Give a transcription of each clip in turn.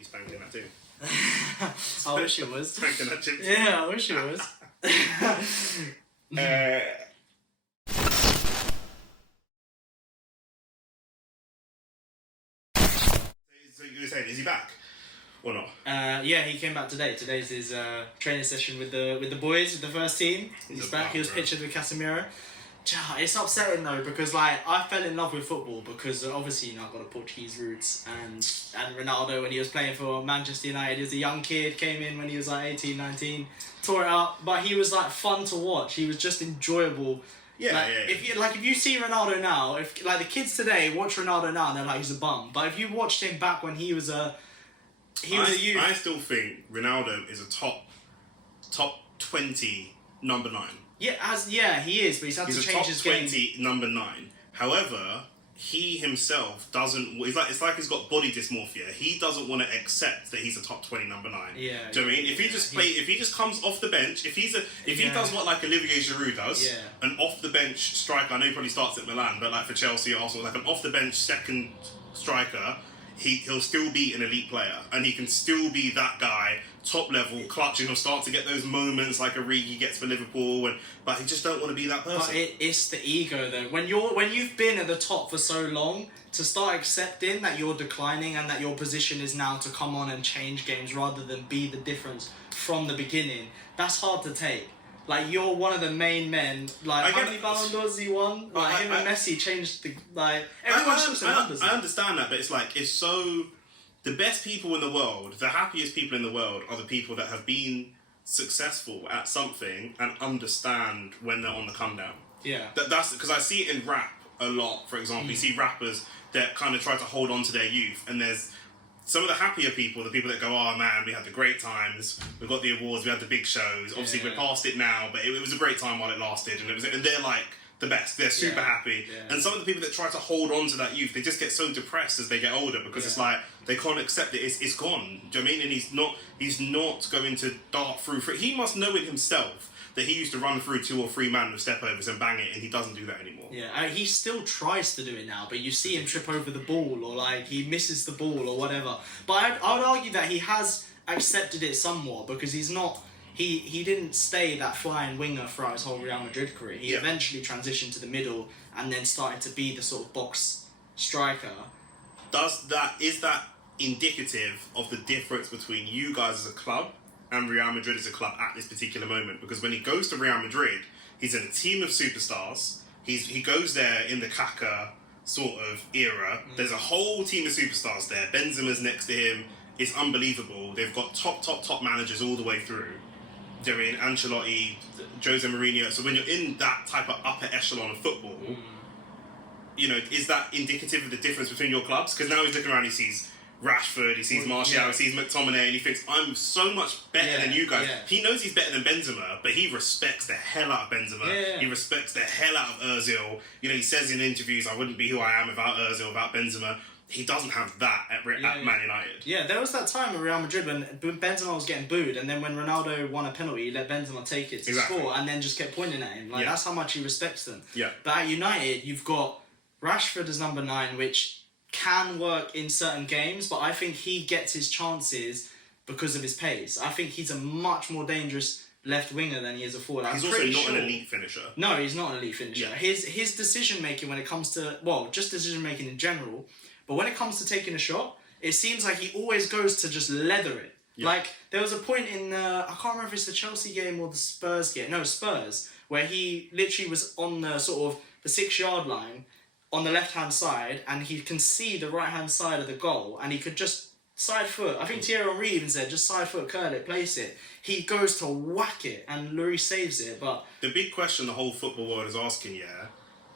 you spanking that too. I wish it was. Spanking that too. Yeah, I wish it was. So you were saying, is he back or not? Yeah, he came back today. Today's his training session with the boys, with the first team. He's back. He was pictured with Casemiro. It's upsetting though, because like I fell in love with football because obviously I've got a Portuguese roots, and Ronaldo, when he was playing for Manchester United, he was a young kid, came in when he was like 18, 19, tore it up, but he was like fun to watch. He was just enjoyable. Yeah. If you see Ronaldo now, if like the kids today watch Ronaldo now and they're like, he's a bum, but if you watched him back when he was a youth, I still think Ronaldo is a top 20 number 9. Yeah, he is, but he's had to change his game. He's a top 20 number 9. However, he himself doesn't. It's like he's got body dysmorphia. He doesn't want to accept that he's a top 20 number 9. Yeah. Do you know what I mean? If he just comes off the bench, if he does what like Olivier Giroud does, an off the bench striker. I know he probably starts at Milan, but like for Chelsea, also like an off the bench second striker, he'll still be an elite player, and he can still be that guy. Top level, clutching, he'll start to get those moments like Origi gets for Liverpool, but he just don't want to be that person. But it's the ego though. When you've been at the top for so long, to start accepting that you're declining and that your position is now to come on and change games rather than be the difference from the beginning, that's hard to take. Like, you're one of the main men. Like, how many Ballon d'Ors he won? Like, him and Messi changed the... Like, everyone's just numbers. I understand that, but it's like, it's so... The best people in the world, the happiest people in the world are the people that have been successful at something and understand when they're on the come down. Yeah. That's because I see it in rap a lot, for example. You see rappers that kind of try to hold on to their youth, and there's some of the happier people, the people that go, oh man, we had the great times, we got the awards, we had the big shows, obviously we're past it now, but it was a great time while it lasted, and they're like the best, they're super happy. And some of the people that try to hold on to that youth, they just get so depressed as they get older, because it's like they can't accept it, it's gone. Do you know what I mean? And he's not going to dart through. He must know in himself that he used to run through 2 or 3 man with step-overs and bang it, and he doesn't do that anymore. Yeah, he still tries to do it now, but you see him trip over the ball, or like he misses the ball or whatever. But I would argue that he has accepted it somewhat, because he's not... He didn't stay that flying winger throughout his whole Real Madrid career. He eventually transitioned to the middle and then started to be the sort of box striker. Is that indicative of the difference between you guys as a club and Real Madrid as a club at this particular moment? Because when he goes to Real Madrid, he's in a team of superstars. He goes there in the Kaká sort of era. There's a whole team of superstars there. Benzema's next to him. It's unbelievable. They've got top managers all the way through. Do you know what I mean? Ancelotti, Jose Mourinho. So when you're in that type of upper echelon of football, you know, is that indicative of the difference between your clubs? Because now he's looking around, he sees Rashford, he sees Martial, he sees McTominay, and he thinks, I'm so much better than you guys. Yeah. He knows he's better than Benzema, but he respects the hell out of Benzema. Yeah. He respects the hell out of Ozil. You know, he says in interviews, I wouldn't be who I am without Ozil, without Benzema. He doesn't have that at Man United. Yeah, there was that time at Real Madrid when Benzema was getting booed, and then when Ronaldo won a penalty, he let Benzema take it to score, and then just kept pointing at him. Like, that's how much he respects them. Yeah. But at United, you've got Rashford as number 9, which can work in certain games, but I think he gets his chances because of his pace. I think he's a much more dangerous left winger than he is a forward. He's also not an elite finisher. No, he's not an elite finisher. Yeah. His decision making when it comes to, well, just decision making in general, but when it comes to taking a shot, it seems like he always goes to just leather it. Yeah. Like, there was a point in, I can't remember if it's the Chelsea game or the Spurs game. No, Spurs, where he literally was on the sort of the 6-yard line on the left-hand side, and he can see the right-hand side of the goal, and he could just side foot. I think Thierry Henry even said, just side foot, curl it, place it. He goes to whack it, and Lloris saves it, but... The big question the whole football world is asking,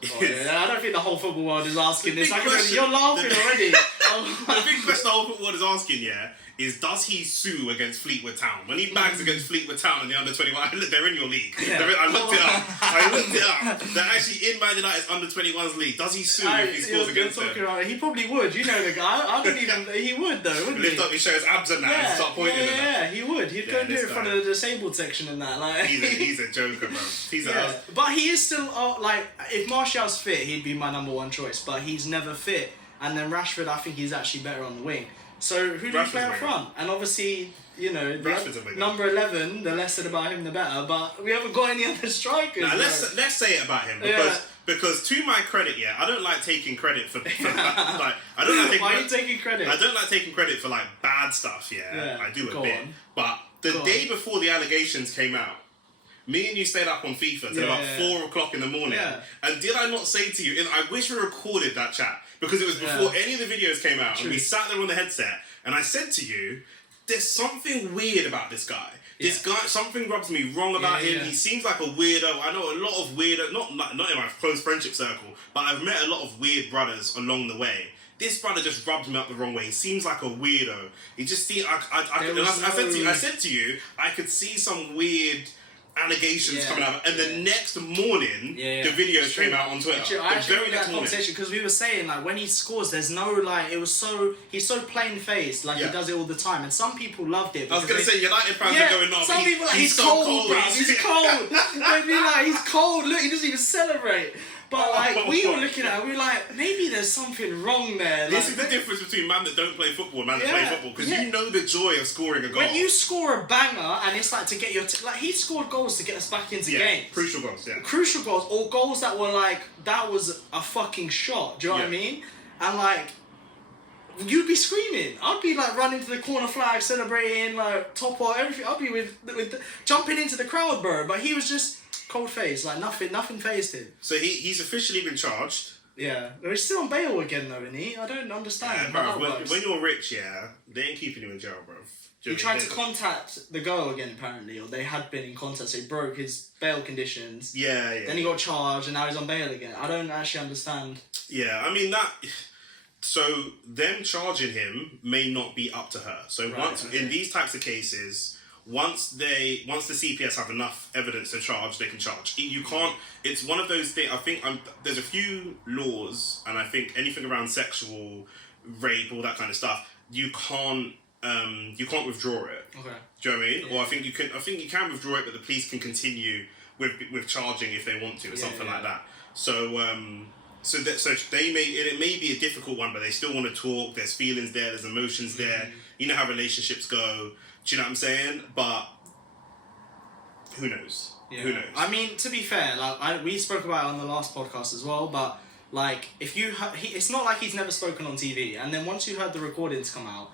I don't think the whole football world is asking this. You're laughing already. The big question the whole football world is asking, is does he sue against Fleetwood Town? When he bags against Fleetwood Town in the under-21, they're in your league. Yeah. I looked it up. They're actually in Man United's under-21s league. Does he sue if he scores against them? He probably would. You know the guy. I don't even... He would, though, wouldn't he? Lift up his show his abs and that and start pointing at that. Yeah, he would. He'd go and do it in front of the disabled section and that. Like. He's a joker, bro. But he is still... if Martial's fit, he'd be my number 1 choice. But he's never fit. And then Rashford, I think he's actually better on the wing. So who do you play Rashford's a up winger. front? And obviously, you know, Rashford's a winger. number 11, the less said about him, the better. But we haven't got any other strikers. Now, let's say it about him because to my credit, I don't like taking credit for like I don't like taking Why are you taking credit? I don't like taking credit for like bad stuff. I do a bit. On. But the day before the allegations came out, me and you stayed up on FIFA till about 4 o'clock in the morning. Yeah. And did I not say to you? And I wish we recorded that chat because it was before any of the videos came out. And we sat there on the headset, and I said to you, "There's something weird about this guy. This guy, something rubs me wrong about him. He seems like a weirdo. I know a lot of weirdo, not in my close friendship circle, but I've met a lot of weird brothers along the way. This brother just rubbed me up the wrong way. He seems like a weirdo. He just seems. I said to you, I could see some weird allegations coming out, and the next morning, the videos came out on Twitter. I the very next morning, conversation because we were saying like when he scores, there's no like he's so plain faced, like he does it all the time, and some people loved it. I was gonna say United fans are going off. Some people like he's so cold, bro. He's cold. They'd be like he's cold. Look, he doesn't even celebrate. But like we were looking at it, we were like, maybe there's something wrong there. This is the difference between man that don't play football and man that play football, because you know the joy of scoring a goal. When you score a banger and it's like to get your like he scored goals to get us back into games. Crucial goals, crucial goals, or goals that were like that was a fucking shot. Do you know what I mean? And like you'd be screaming. I'd be like running to the corner flag, celebrating, like top or everything. I'd be with jumping into the crowd, bro. But he was just cold face, like nothing phased him. So he's officially been charged. Yeah, but he's still on bail again though, isn't he? I don't understand. Bro, when you're rich, they ain't keeping you in jail, bro. He tried to contact the girl again, apparently, or they had been in contact, so he broke his bail conditions. Yeah. Then he got charged, and now he's on bail again. I don't actually understand. Yeah, I mean that. So them charging him may not be up to her. So in these types of cases, once the CPS have enough evidence to charge, they can charge. You can't. It's one of those things. I think there's a few laws, and I think anything around sexual rape, all that kind of stuff, you can't withdraw it. Okay. Do you know what I mean? Or I think you can withdraw it, but the police can continue with charging if they want to, or something like that. So so it may be a difficult one, but they still want to talk. There's feelings there. There's emotions there. You know how relationships go. Do you know what I'm saying? But who knows? Yeah. Who knows? I mean, to be fair, like we spoke about it on the last podcast as well. But like, if you, it's not like he's never spoken on TV. And then once you heard the recordings come out,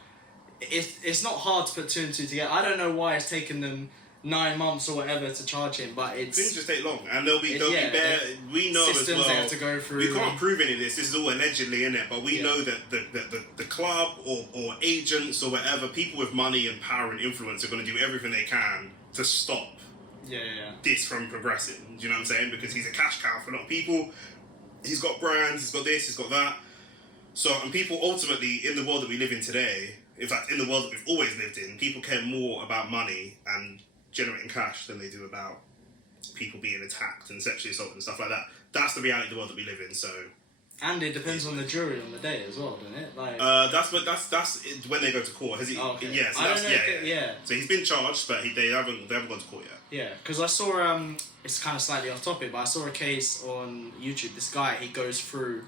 it's not hard to put two and two together. I don't know why it's taken them 9 months or whatever to charge him, but things just take long, and they'll be bare. We know as well. They have to go through. We can't prove any of this. This is all allegedly in it, but we know that the club or agents or whatever, people with money and power and influence are going to do everything they can to stop this from progressing. Do you know what I'm saying? Because he's a cash cow for a lot of people. He's got brands. He's got this. He's got that. So, and people ultimately in the world that we live in today, in fact, in the world that we've always lived in, people care more about money and generating cash than they do about people being attacked and sexually assaulted and stuff like that. That's the reality of the world that we live in. So, and it depends on the jury on the day as well, doesn't it? Like that's when they go to court. Has he? Oh, okay. Yes. Yeah. So he's been charged, but they haven't gone to court yet. Yeah, because I saw it's kind of slightly off topic, but I saw a case on YouTube. This guy, he goes through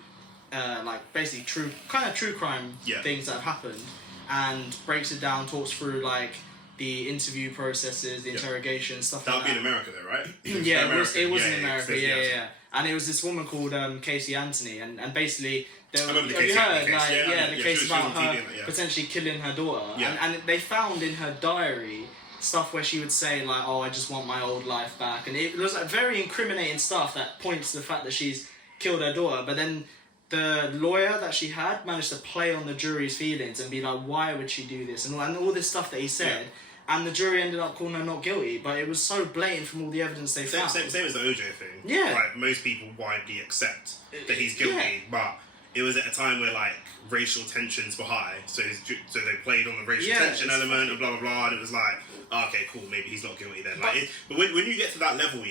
like basically true crime things that have happened, and breaks it down, talks through like the interview processes, the interrogation, stuff like that. That would be in America though, right? Yeah, it was in America, yeah. And it was this woman called Casey Anthony, and basically, have you heard? The case about her potentially killing her daughter. Yeah. And they found in her diary stuff where she would say like, oh, I just want my old life back. And it was like very incriminating stuff that points to the fact that she's killed her daughter. But then the lawyer that she had managed to play on the jury's feelings and be like, why would she do this? And all this stuff that he said. Yeah. And the jury ended up calling her not guilty, but it was so blatant from all the evidence they found. Same as the OJ thing. Yeah. Like, most people widely accept that he's guilty, but it was at a time where, like, racial tensions were high, so they played on the racial tension element and blah, blah, blah, and it was like, oh, okay, cool, maybe he's not guilty then. But when you get to that level,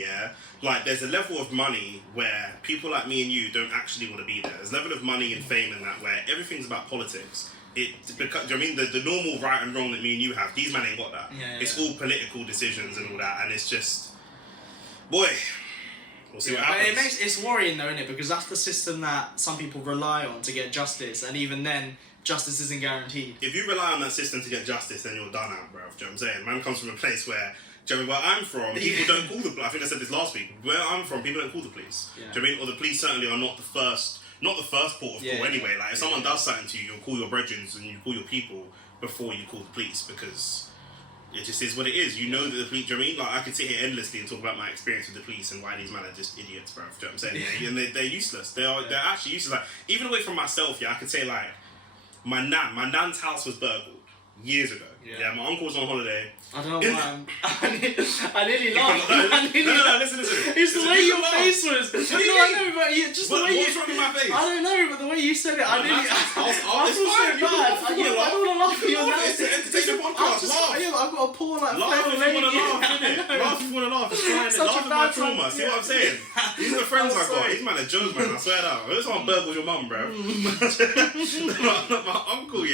like, there's a level of money where people like me and you don't actually want to be there. There's a level of money and fame in that where everything's about politics. Because, do you know what I mean? The normal right and wrong that me and you have, these men ain't got that. It's all political decisions and all that, and it's just, boy, we'll see what happens. But it's worrying though, isn't it? Because that's the system that some people rely on to get justice, and even then, justice isn't guaranteed. If you rely on that system to get justice, then you're done out, bro. Do you know what I'm saying? Man comes from a place where, do you know where I'm from, people don't call the... I think I said this last week. Where I'm from, people don't call the police. Yeah. Do you know what I mean? Or the police certainly are not the first port of call anyway. Like, if someone does something to you, you'll call your brethren and you call your people before you call the police, because it just is what it is. You know that the police... Do you know what I mean? Like, I could sit here endlessly and talk about my experience with the police and why these men are just idiots, bro. Do you know what I'm saying? And they're useless. They're actually useless. Like, even away from myself, I could say, like, my nan's house was burgled years ago. Yeah, my uncle was on holiday. I don't know why I nearly laughed. No, listen. It's the way your face was. What do you mean? I know, but just the way what's wrong with my face? I don't know, but the way you said it, I nearly... It's fine. I don't want to laugh at your It's an entertaining podcast. Laugh. I've got a poor, like, Laugh if you want to laugh, innit? Laugh if you want to laugh. It's fine. Such Laugh a at my bad trauma. time. See what I'm saying? These are the friends I got. sorry. These man are jokes, man. I swear that. This one burgled your mum, bro. My uncle,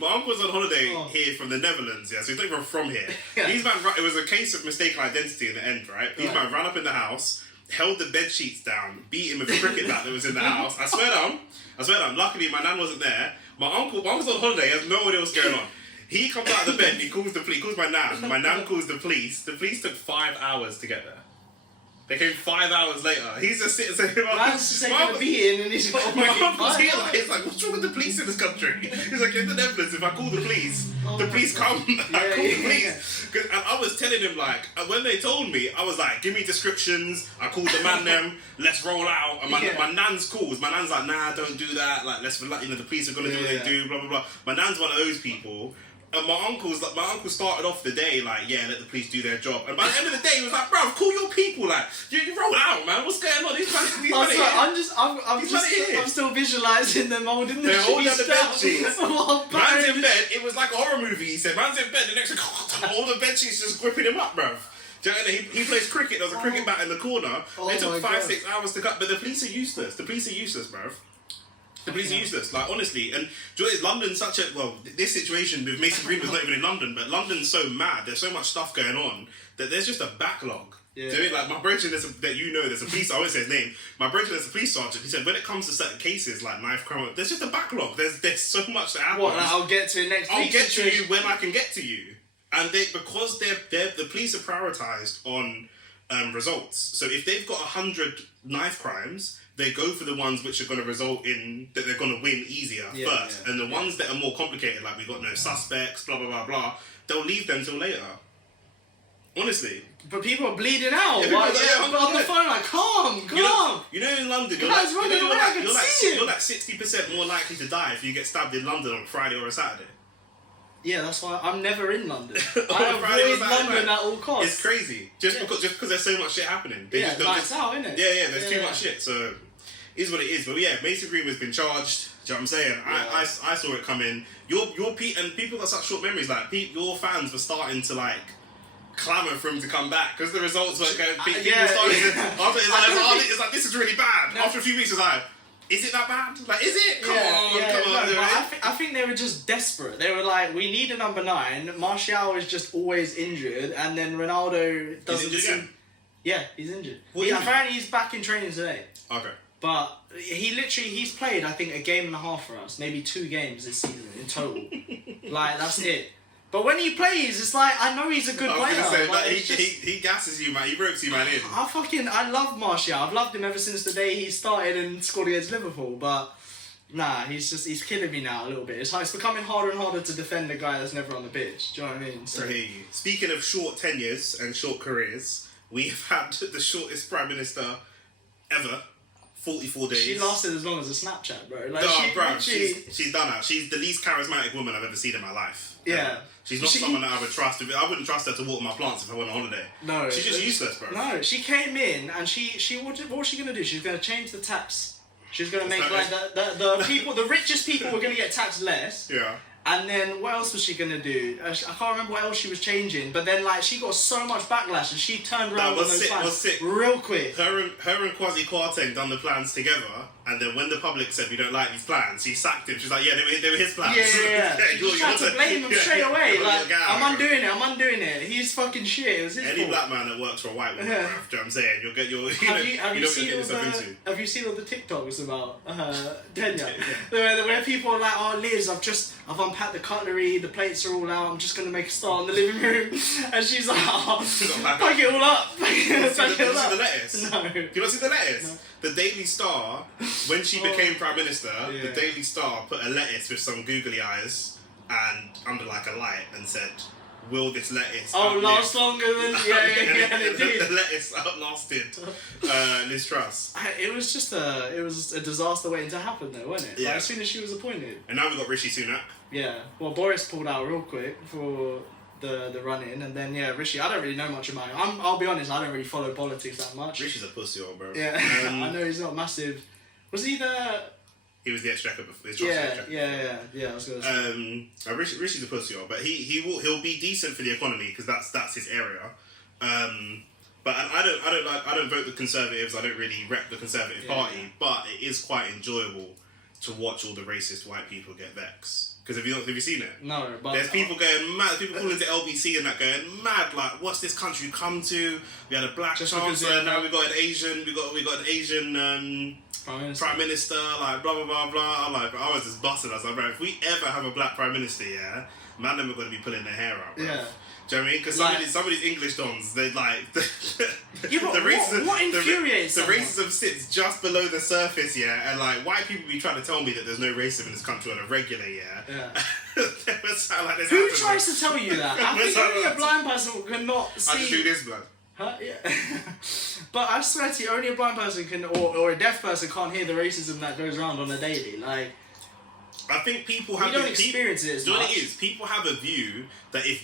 my uncle was on holiday here from the Netherlands, so he's not even from here. These man, it was a case of mistaken identity in the end, right? These man ran up in the house, held the bed sheets down, beat him with a cricket bat that was in the house. I swear down. Luckily, my nan wasn't there. My uncle's on holiday. He has no idea what's going on. He comes out of the bed. He calls the police. He calls my nan. My nan calls the police. The police took 5 hours to get there. They came 5 hours later. He's just sitting saying, Man's just taking a beating and he's got my uncle's here. He's like, what's wrong with the police in this country? He's like, in the Netherlands, if I call the police, the police come. I call the police. And I was telling him, like, when they told me, I was like, give me descriptions. I called the man them. Let's roll out. And my nan's calls. My nan's like, nah, don't do that. Like, let's, the police are gonna do what they do. Blah blah blah. My nan's one of those people. And my uncle started off the day like, let the police do their job. And by the end of the day, he was like, bro, call your people. Like, you roll out, man. What's going on? I'm still visualising them holding the They're holding sheets the bed sheets. down. Man's in bed. It was like a horror movie. He said, man's in bed. The next all the bed sheets just gripping him up, bro. Do you know what I mean? He plays cricket. There was a cricket bat in the corner. They took 5-6 hours to cut. But the police are useless. The police are useless, bro. The police are useless, like, honestly. And do you know, London's such a... Well, this situation with Mason Greenwood's not even in London, but London's so mad, there's so much stuff going on, that there's just a backlog. Do you know what I mean? Like, my brethren, there's a police... I won't say his name. My brethren, there's a police sergeant. He said, when it comes to certain cases, like knife crime, there's just a backlog. There's so much that happens. What, I'll get to it next week? I'll get to you when I can get to you. And because the police are prioritised on results. So if they've got 100 knife crimes... They go for the ones which are going to result in that they're going to win easier first, and the ones that are more complicated, like we've got no suspects, blah blah blah blah, they'll leave them till later. Honestly, but people are bleeding out. Yeah, on the phone, like, calm. You know, in London, you're Guys, like, you're like 60% more likely to die if you get stabbed in London on a Friday or a Saturday. Yeah, that's why I'm never in London. I avoid London at all costs. It's crazy, just because there's so much shit happening. Lights out, innit? There's too much shit. So. Is what it is, but Mason Greenwood's been charged. Do you know what I'm saying? I saw it come in. Your and people got such short memories. Like your fans were starting to like clamour for him to come back because the results weren't going. It's like this is really bad. No. After a few weeks, it's like, is it that bad? Like, is it? Come on. I think they were just desperate. They were like, we need a number 9. Martial is just always injured, and then Ronaldo doesn't. Yeah, he's injured. Apparently, he's back in training today. Okay. But he's played, I think, a game and a half for us. Maybe 2 games this season in total. Like, that's it. But when he plays, it's like, I know he's a good player. He gasses you, man. He ropes you, man, in. I love Martial. I've loved him ever since the day he started and scored against Liverpool. But, nah, he's killing me now a little bit. It's becoming harder and harder to defend a guy that's never on the pitch. Do you know what I mean? So, speaking of short tenures and short careers, we've had the shortest Prime Minister ever. 44 days. She lasted as long as a Snapchat, bro. Like, she's done that. She's the least charismatic woman I've ever seen in my life. Yeah. She's not someone that I would trust. I wouldn't trust her to water my plants if I went on holiday. No. She's just useless, bro. No, she came in and what was she going to do? She's going to change the tax. She's going to make the richest people were going to get taxed less. Yeah. And then what else was she gonna do? I can't remember what else she was changing. But then she got so much backlash, and she turned around on those plans real quick. Her and Kwasi Kwarteng done the plans together, And then when the public said we don't like these plans, he sacked him. She's like, yeah, they were his plans. Yeah. You tried to blame him straight away. Like, I'm undoing it. He's fucking shit. It was his Any fault. black man that works for a white woman, bruv, do you know what I'm saying? You'll get your. Have you seen all the TikToks about Kenya? Where people are like, oh Liz, I've unpacked the cutlery, the plates are all out, I'm just gonna make a start in the living room, and she's like, oh, pack it all up. Did you see the lettuce? No. Do you not see the lettuce? No. The Daily Star, when she became Prime Minister, the Daily Star put a lettuce with some googly eyes and under like a light and said, will this lettuce last longer than... Yeah, it did. The lettuce outlasted Liz Truss. It was a disaster waiting to happen though, wasn't it? Yeah. Like, as soon as she was appointed. And now we've got Rishi Sunak. Yeah. Well, Boris pulled out real quick for the run-in, and then Rishi, I don't really know much about him. I'll be honest, I don't really follow politics that much. Rishi's a pussy old bro. Yeah. I know he's not massive. Was he the... He was the exchequer before. Yeah. I was gonna say. Rishi's a pussy old, but he'll be decent for the economy because that's his area. But I don't vote the Conservatives. I don't really rep the Conservative Party, but it is quite enjoyable to watch all the racist white people get vexed. Because have you seen it? No, but... There's people going mad, people calling into LBC and that going mad, like, what's this country come to? We had a black chancellor, now we got an Asian, we got an Asian Prime Minister, like, blah, blah, blah, blah. I was just busting. I was like, bro, if we ever have a black Prime Minister, man, them are going to be pulling their hair out, bro. Yeah. Do you know what I mean? Because some of these English dons, they like... what infuriates the racism sits just below the surface, and like, white people be trying to tell me that there's no racism in this country on a regular, Who tries to tell you that? I think only a blind person cannot see... I just do this, blood. Huh? Yeah. But I swear to you, only a blind person can, or a deaf person can't hear the racism that goes around on a daily, like... I think people have... You don't experience it as much. You know what it is? People have a view that if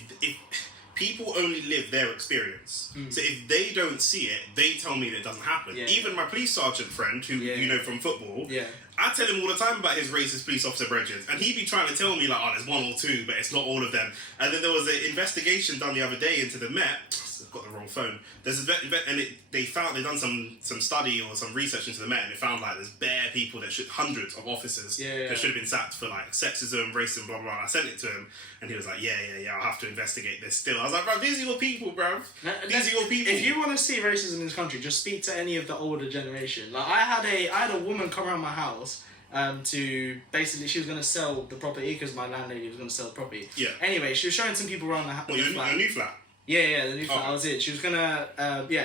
people only live their experience. So if they don't see it, they tell me that it doesn't happen. Yeah. Even my police sergeant friend, who you know from football, I tell him all the time about his racist police officer brethren, and he'd be trying to tell me like, oh, there's one or two, but it's not all of them. And then there was an investigation done the other day into the Met. I've got the wrong phone. There's they've done some study or some research into the Met, and they found like there's bare people hundreds of officers that should have been sacked for like sexism, racism, blah blah. And I sent it to him, and he was like, yeah, I'll have to investigate this still. I was like, bro, these are your people, bro. These are your people. If you want to see racism in this country, just speak to any of the older generation. Like I had a woman come around my house. To basically, she was going to sell the property because my landlady was going to sell the property. Yeah. Anyway, she was showing some people around the flat. A new flat? Yeah, the new flat. I was in. She was gonna,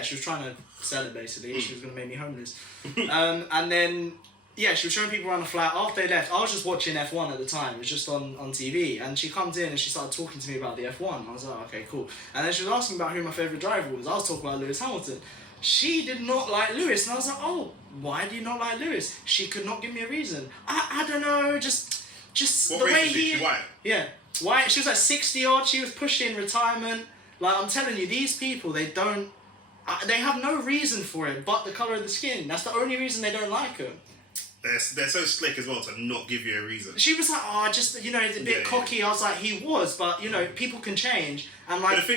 she was trying to sell it basically. She was gonna make me homeless. And then, she was showing people around the flat. After they left, I was just watching F1 at the time. It was just on TV. And she comes in and she started talking to me about the F1. I was like, okay, cool. And then she was asking about who my favourite driver was. I was talking about Lewis Hamilton. She did not like Lewis. And I was like, oh, why do you not like Lewis? She could not give me a reason. I don't know, just what the race way is she? White? Yeah, white. She was like 60 odd. She was pushing retirement. Like, I'm telling you, these people, they have no reason for it but the colour of the skin. That's the only reason they don't like them. They're so slick as well to not give you a reason. She was like, it's a bit cocky. I was like, he was, but, people can change. And like, but the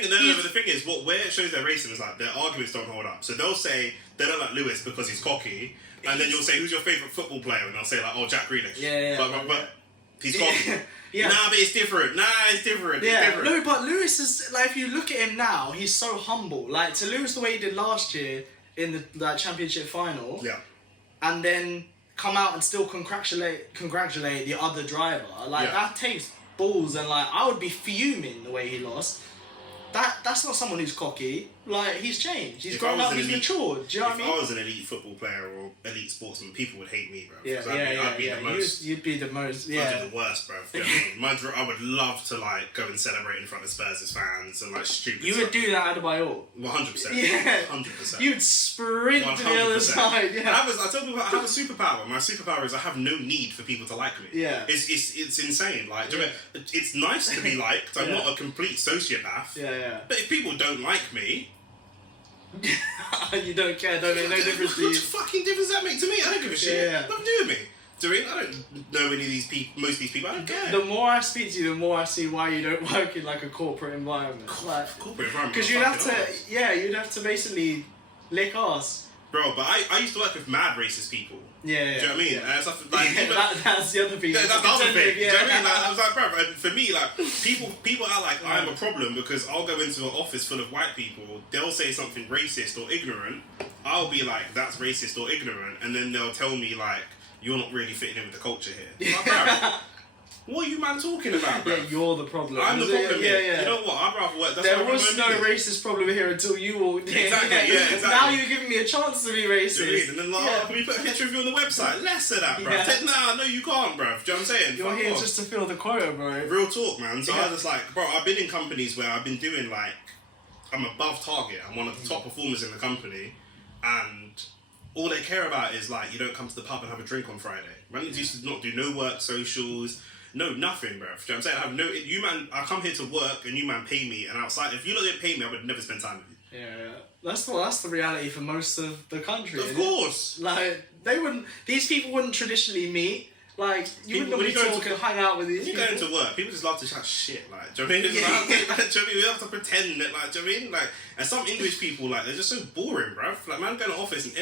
thing is, where it shows their racism is like, their arguments don't hold up. So they'll say they don't like Lewis because he's cocky, and then you'll say, who's your favourite football player? And they'll say like, oh, Jack Grealish. But he's cocky. Yeah. Nah, but it's different. It's different. No, but Lewis is like, if you look at him now, he's so humble. Like, to lose the way he did last year in the championship final, and then come out and still congratulate the other driver. Like, that takes balls, and like, I would be fuming the way he lost. That's not someone who's cocky. Like, he's changed. He's grown up. He's matured. Do you know what I mean? If I was an elite football player or elite sportsman, people would hate me, bro. I'd be the most. You'd be the most. Yeah. I'd be the worst, bro. You know what I mean? I would love to like go and celebrate in front of Spurs' fans and like stupid. You would do that, Adebayor. 100%. Yeah. 100%. You'd sprint 100%. To the other side. Yeah. I tell people I have a superpower. My superpower is I have no need for people to like me. Yeah. It's insane. Like, do you know, it's nice to be liked. I'm not a complete sociopath. Yeah. But if people don't like me. You don't care, don't make no difference to you. What fucking difference does that make to me? I don't give a shit. Nothing to do with me. I don't know any of these people, most of these people. I don't care. The more I speak to you, the more I see why you don't work in like a corporate environment. Corporate environment? Because you'd have to basically lick arse. Bro, but I used to work with mad racist people. Yeah, Do you know what I mean? yeah. Stuff like, That's the other thing. that's the other thing. Yeah. Do you know what I mean? Like, I was like, bro, and for me, like, people are like, I'm a problem because I'll go into an office full of white people, they'll say something racist or ignorant, I'll be like, that's racist or ignorant, and then they'll tell me, like, you're not really fitting in with the culture here. Like, bro, what are you man talking about, bro? Yeah, you're the problem. I'm the problem here. Yeah. You know what? I'd rather work. That's There why was no racist problem here until you walked in. Exactly. Now you're giving me a chance to be racist. And then like, oh, can we put a picture of you on the website? Less of that, bro. Yeah. No, you can't, bro. Do you know what I'm saying? You're Fuck here off. just to fill the quota, bro. Real talk, man. So Yeah. I was like, bro, I've been in companies where I've been doing like, I'm above target. I'm one of the top performers in the company, and all they care about is like, you don't come to the pub and have a drink on Friday. Man, used to not do no work socials. No, nothing, bro. Do you know what I'm saying? I have no. You man, I come here to work, and you man pay me, and outside, if you lot didn't pay me, I would never spend time with you. Yeah, that's the reality for most of the country. Of course. Like they wouldn't. These people wouldn't traditionally meet. Like you wouldn't normally talk and hang out with these people. You go into work, people just love to chat shit. Like, do you know what I mean? It's like, do you know what I mean? We have to pretend that, like, do you know what I mean? Like, and some English people, like, they're just so boring, bruv. Like, man, go to the office and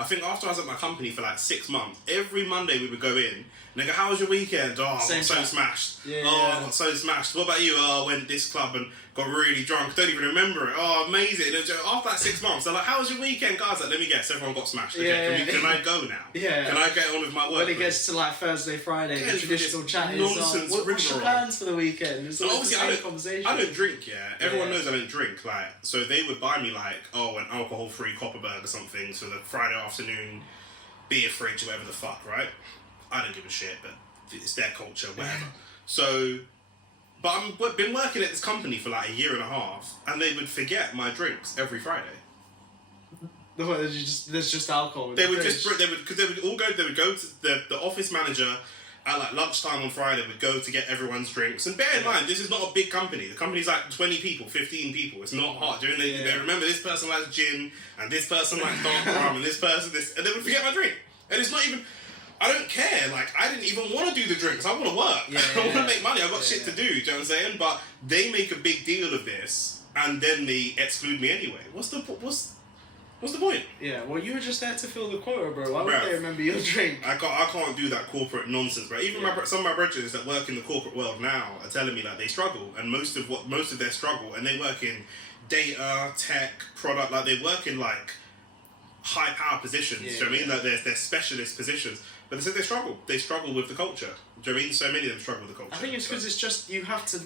I think after I was at my company for like 6 months, every Monday we would go in. And they go, how was your weekend? Oh, I got so smashed. Yeah, I got so smashed. What about you? Oh, I went to this club and got really drunk. Don't even remember it. Oh, amazing. And after like 6 months, they're like, how was your weekend? Guys, like, let me guess. Everyone got smashed. Okay, can I go now? Yeah. Can I get on with my work? When it gets to like Thursday, Friday, the traditional chat is nonsense. what's your plans for the weekend? It's always obviously, the same conversation. I don't drink, yeah. Everyone knows I don't drink, like, so they would buy me, like, an alcohol-free Copperberg or something for the Friday afternoon beer fridge or whatever the fuck, right? I don't give a shit, but it's their culture, whatever. So, but I've been working at this company for like a year and a half, and they would forget my drinks every Friday. There's just alcohol. They would go to the office manager at like lunchtime on Friday would go to get everyone's drinks. And bear in mind, this is not a big company. The company's like 20 people, 15 people. It's not hard. Doing it. Yeah. Remember, this person likes gin, and this person likes dark rum, and this person this, and they would forget my drink. And it's not even. I don't care. Like, I didn't even want to do the drinks. I want to work. I want to make money. I've got shit to do. Do you know what I'm saying? But they make a big deal of this, and then they exclude me anyway. What's the point? Yeah, well, you were just there to fill the quota, bro. Why would they remember your drink? I can't do that corporate nonsense, bro. Even some of my brothers that work in the corporate world now are telling me like they struggle, and most of their struggle, and they work in data, tech, product, like they work in like high power positions. Do you know what I mean? Like they're specialist positions, but they said they struggle. They struggle with the culture. Do you know what I mean? So many of them struggle with the culture. I think it's because it's just you have to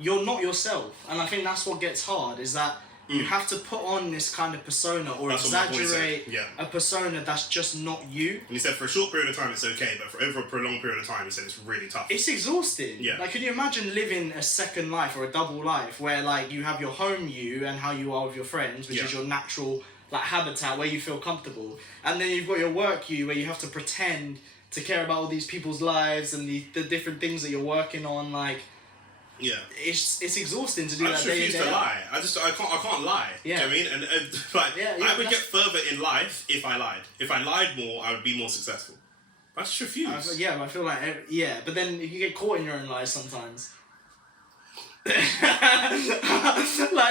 you're not yourself, and I think that's what gets hard. Is that you have to put on this kind of persona or exaggerate a persona that's just not you. And he said for a short period of time it's okay, but for over a prolonged period of time, he said it's really tough. It's exhausting. Yeah. Like, can you imagine living a second life or a double life where like you have your home you and how you are with your friends, which is your natural like habitat where you feel comfortable, and then you've got your work you where you have to pretend to care about all these people's lives and the different things that you're working on, like. Yeah, it's exhausting to do that. I just refuse to lie. I can't lie. Yeah. Do you know what I mean? And I would get further in life if I lied. If I lied more, I would be more successful. I just refuse. I feel like but then you get caught in your own lies sometimes. Like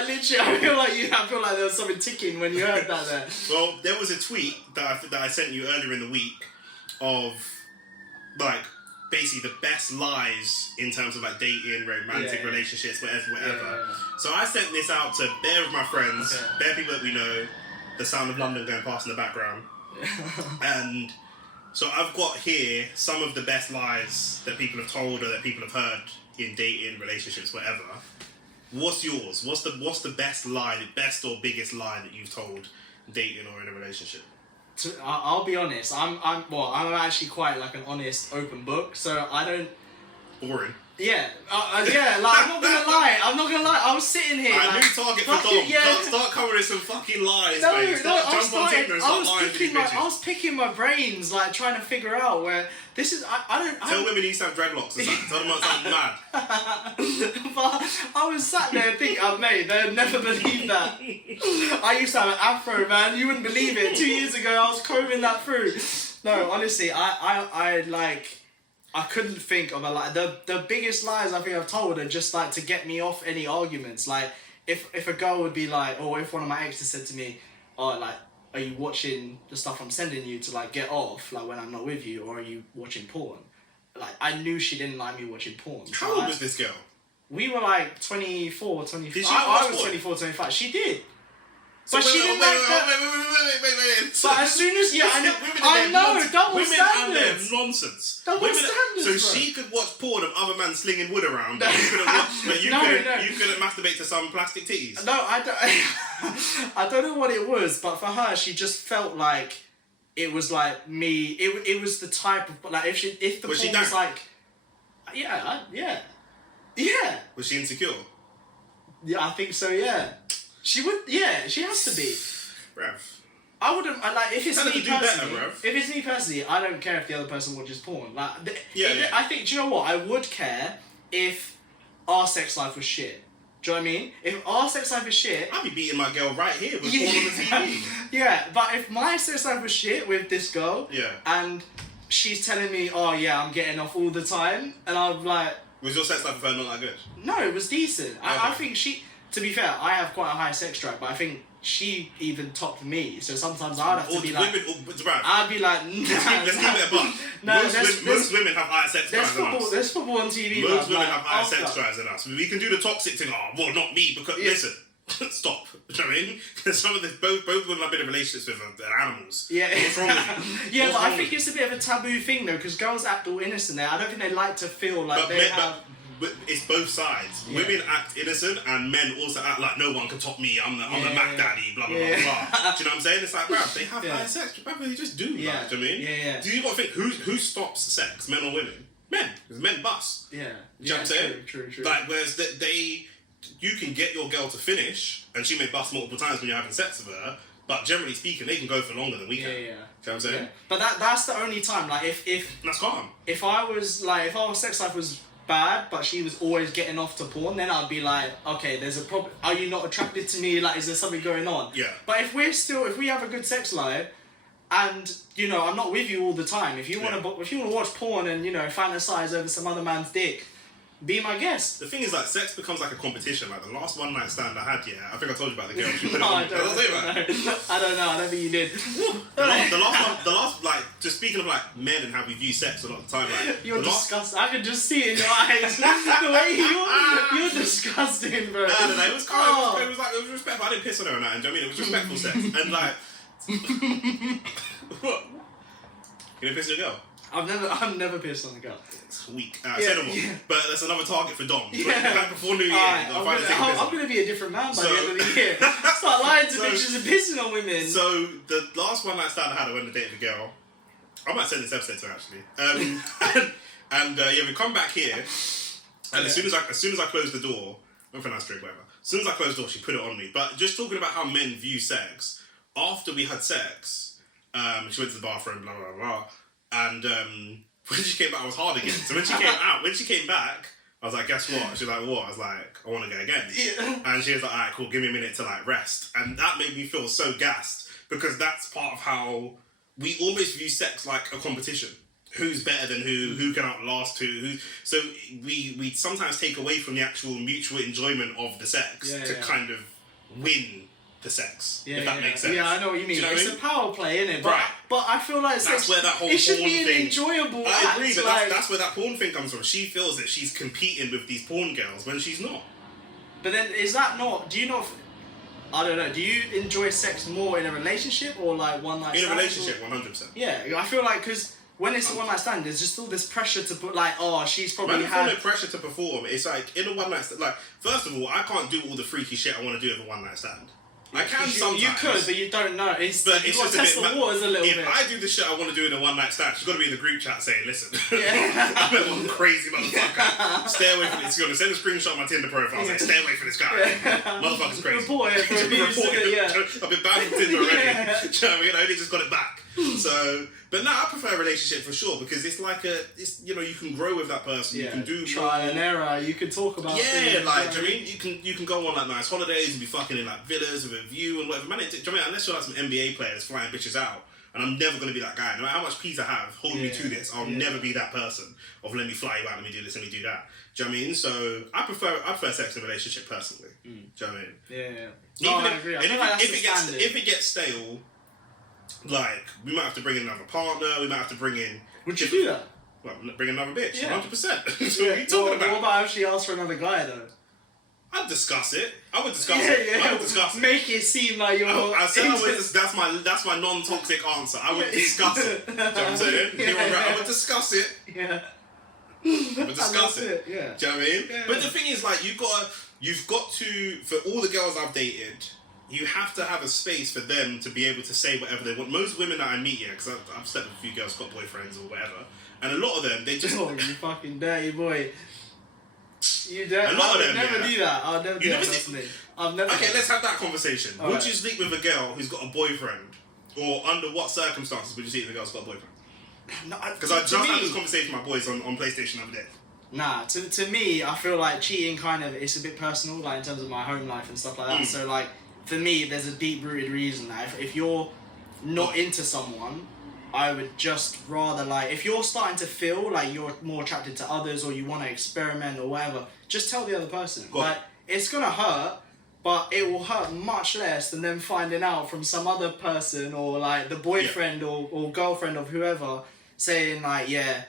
literally, I feel like there was something ticking when you heard that there. Well, there was a tweet that I sent you earlier in the week of like. Basically the best lies in terms of like dating, romantic relationships, whatever. Yeah. So I sent this out to bare of my friends, bare people that we know, the sound of London going past in the background. And so I've got here some of the best lies that people have told or that people have heard in dating, relationships, whatever. What's yours? What's the best lie, the best or biggest lie that you've told dating or in a relationship? I'll be honest. I'm actually quite like an honest, open book. So I don't. Boring. Yeah, yeah. Like I'm not gonna lie. I was sitting here. New target for Dom. Start covering some fucking lies, mate. I was picking my brains, like trying to figure out where this is. Tell women you used to have dreadlocks or something. Tell them about something mad. But I was sat there thinking, mate, they'd never believe that. I used to have an afro, man. You wouldn't believe it. 2 years ago, I was combing that through. No, honestly, I couldn't think of the biggest lies I think I've told are just like to get me off any arguments. Like if a girl would be like, or if one of my exes said to me, oh like are you watching the stuff I'm sending you to like get off, like when I'm not with you, or are you watching porn? Like, I knew she didn't like me watching porn. How old was this girl? We were like 24, 25. Did she I was 24, 25. She did. So but she didn't like that. Wait. But as soon as I know, double standards. Nonsense. Double standards. So she could watch porn of other men slinging wood around, but you couldn't watch. But you couldn't masturbate to some plastic titties. No, I don't know what it was, but for her, she just felt like it was like me. It was the type of like if the porn was like, yeah. Was she insecure? Yeah, I think so. Yeah. She would, she has to be. Bruv. I wouldn't, like, if it's me personally, better, if it's me personally, I don't care if the other person watches porn. Like, yeah. I think, do you know what? I would care if our sex life was shit. Do you know what I mean? If our sex life is shit... I'd be beating my girl right here with porn on the TV. Yeah, but if my sex life was shit with this girl, and she's telling me, oh yeah, I'm getting off all the time, and I'm like... Was your sex life with her not that good? No, it was decent. Okay. I think she... To be fair, I have quite a high sex drive, but I think she even topped me. So sometimes I'd have to be like... I'd be like, let's keep it a buck. Most women have higher sex drives than us. There's football on TV. Most women have higher sex drives than us. We can do the toxic thing. Oh, well, not me, because... Listen, stop. You know what I mean? Because some of this... Both women I've been in relationships with are animals. Yeah. What's wrong with you? Yeah, but I think it's a bit of a taboo thing, though, because girls act all innocent there. I don't think they like to feel like But it's both sides. Yeah. Women act innocent, and men also act like no one can top me. I'm the Mac Daddy. Blah blah blah blah. Do you know what I'm saying? It's like, bruv, they have higher sex. Bruv, they just do. Yeah. Like, do you know what I mean? Yeah. Do you got to think who stops sex, men or women? Men, because men bust. Yeah. Do you know what I'm saying? True. Like, whereas you can get your girl to finish, and she may bust multiple times when you're having sex with her. But generally speaking, they can go for longer than we can. Yeah. Do you know what I'm saying? Yeah. But that's the only time. Like if that's calm. If our sex life was bad, but she was always getting off to porn, then I'd be like, okay, there's a problem. Are you not attracted to me? Like, is there something going on? Yeah. But if we have a good sex life, and I'm not with you all the time. If you want to watch porn and fantasize over some other man's dick, be my guest. The thing is, like, sex becomes like a competition. Like the last one night stand I had, I think I told you about the girl. I don't know. I don't think you did. the last, like, just speaking of like men and how we view sex a lot of the time, like you're disgusting. I can just see it in your eyes. The way you're disgusting, bro. No, it was cool. It was respectful. I didn't piss on her or nothing. Do you know what I mean? It was respectful sex, and like, what? You didn't piss on your girl? I've never pissed on a girl. It's weak. But that's another target for Dom. Yeah. Before New Year, I'm gonna be a different man by the end of the year. Start lying to bitches and pissing on women. So the last one night stand I had, I went to date a girl. I might send this episode to her actually. And we come back here, and as soon as I closed the door, I'm for nice drink, whatever. As soon as I closed the door, she put it on me. But just talking about how men view sex, after we had sex, she went to the bathroom, blah blah blah. And when she came back, I was hard again. So when she came back, I was like, guess what? She was like, what? I was like, I want to go again. Yeah. And she was like, alright, cool, give me a minute to like rest. And that made me feel so gassed, because that's part of how we almost view sex like a competition. Who's better than who can outlast who. So we sometimes take away from the actual mutual enjoyment of the sex to kind of win the sex, if that makes sense. Yeah, I know what you mean. It's a power play, isn't it? But, right. But I feel like that's where that whole it should porn be an thing, enjoyable I agree, act, but like, that's where that porn thing comes from. She feels that she's competing with these porn girls when she's not. But then, is that not... Do you not... I don't know. Do you enjoy sex more in a relationship or like one night stand? In a relationship, 100%. Yeah, I feel like because... When it's a one night stand, there's just all this pressure to put like, oh, she's probably had... no pressure to perform. It's like, in a one night stand, like, first of all, I can't do all the freaky shit I want to do with a one night stand. I can sometimes. You could, but you don't know. It's just test the waters a little bit. If I do the shit I want to do in a one night stand, she's got to be in the group chat saying, listen, I'm a little crazy motherfucker. Stay away from this. She's going to send a screenshot of my Tinder profile saying, stay away from this guy. Motherfucker's crazy. Report it. I've been banned from Tinder already. Do you know what I mean? I only just got it back. So, but no, I prefer a relationship for sure, because it's like you can grow with that person. You can do trial and error. You can talk about things, like, do you know what I mean? You can go on like nice holidays and be fucking in like villas with a view and whatever. Man, do you know what I mean? Unless you're like some NBA players flying bitches out, and I'm never gonna be that guy. No matter how much peace I have, hold me to this. I'll never be that person of let me fly you out, let me do this, let me do that. Do you know what I mean? So I prefer sex in a relationship personally. Do you know what I mean? Yeah. I agree. If it gets stale, like, we might have to bring in another partner, we might have to bring in... Would you do that? Well, bring another bitch, Yeah. 100%. So what are you talking about? What about actually ask for another guy, though? I'd discuss it. I would discuss it. I would discuss it. Make it seem like you're... I said that's my non-toxic answer. I would discuss it. Do you know what I'm saying? Yeah. I would discuss it. Yeah. I would discuss it. Yeah. Do you know what I mean? Yeah. But the thing is, like, you've got to, for all the girls I've dated, you have to have a space for them to be able to say whatever they want. Most women that I meet, because I've slept with a few girls, got boyfriends or whatever, and a lot of them, they just... Oh, you fucking dirty boy. You don't. A lot of I would them, never yeah. do that. I'll never do that personally. I've never. Okay, let's have that conversation. All Would right. you sleep with a girl who's got a boyfriend? Or under what circumstances would you sleep with a girl who's got a boyfriend? Because I just had this conversation with my boys on PlayStation the other day. Nah, to me, I feel like cheating kind of, it's a bit personal, like in terms of my home life and stuff like that. So like, for me, there's a deep-rooted reason that if you're not into someone, I would just rather, like, if you're starting to feel like you're more attracted to others or you want to experiment or whatever, just tell the other person. Like, it's gonna hurt, but it will hurt much less than them finding out from some other person or like the boyfriend or girlfriend of whoever saying like, yeah,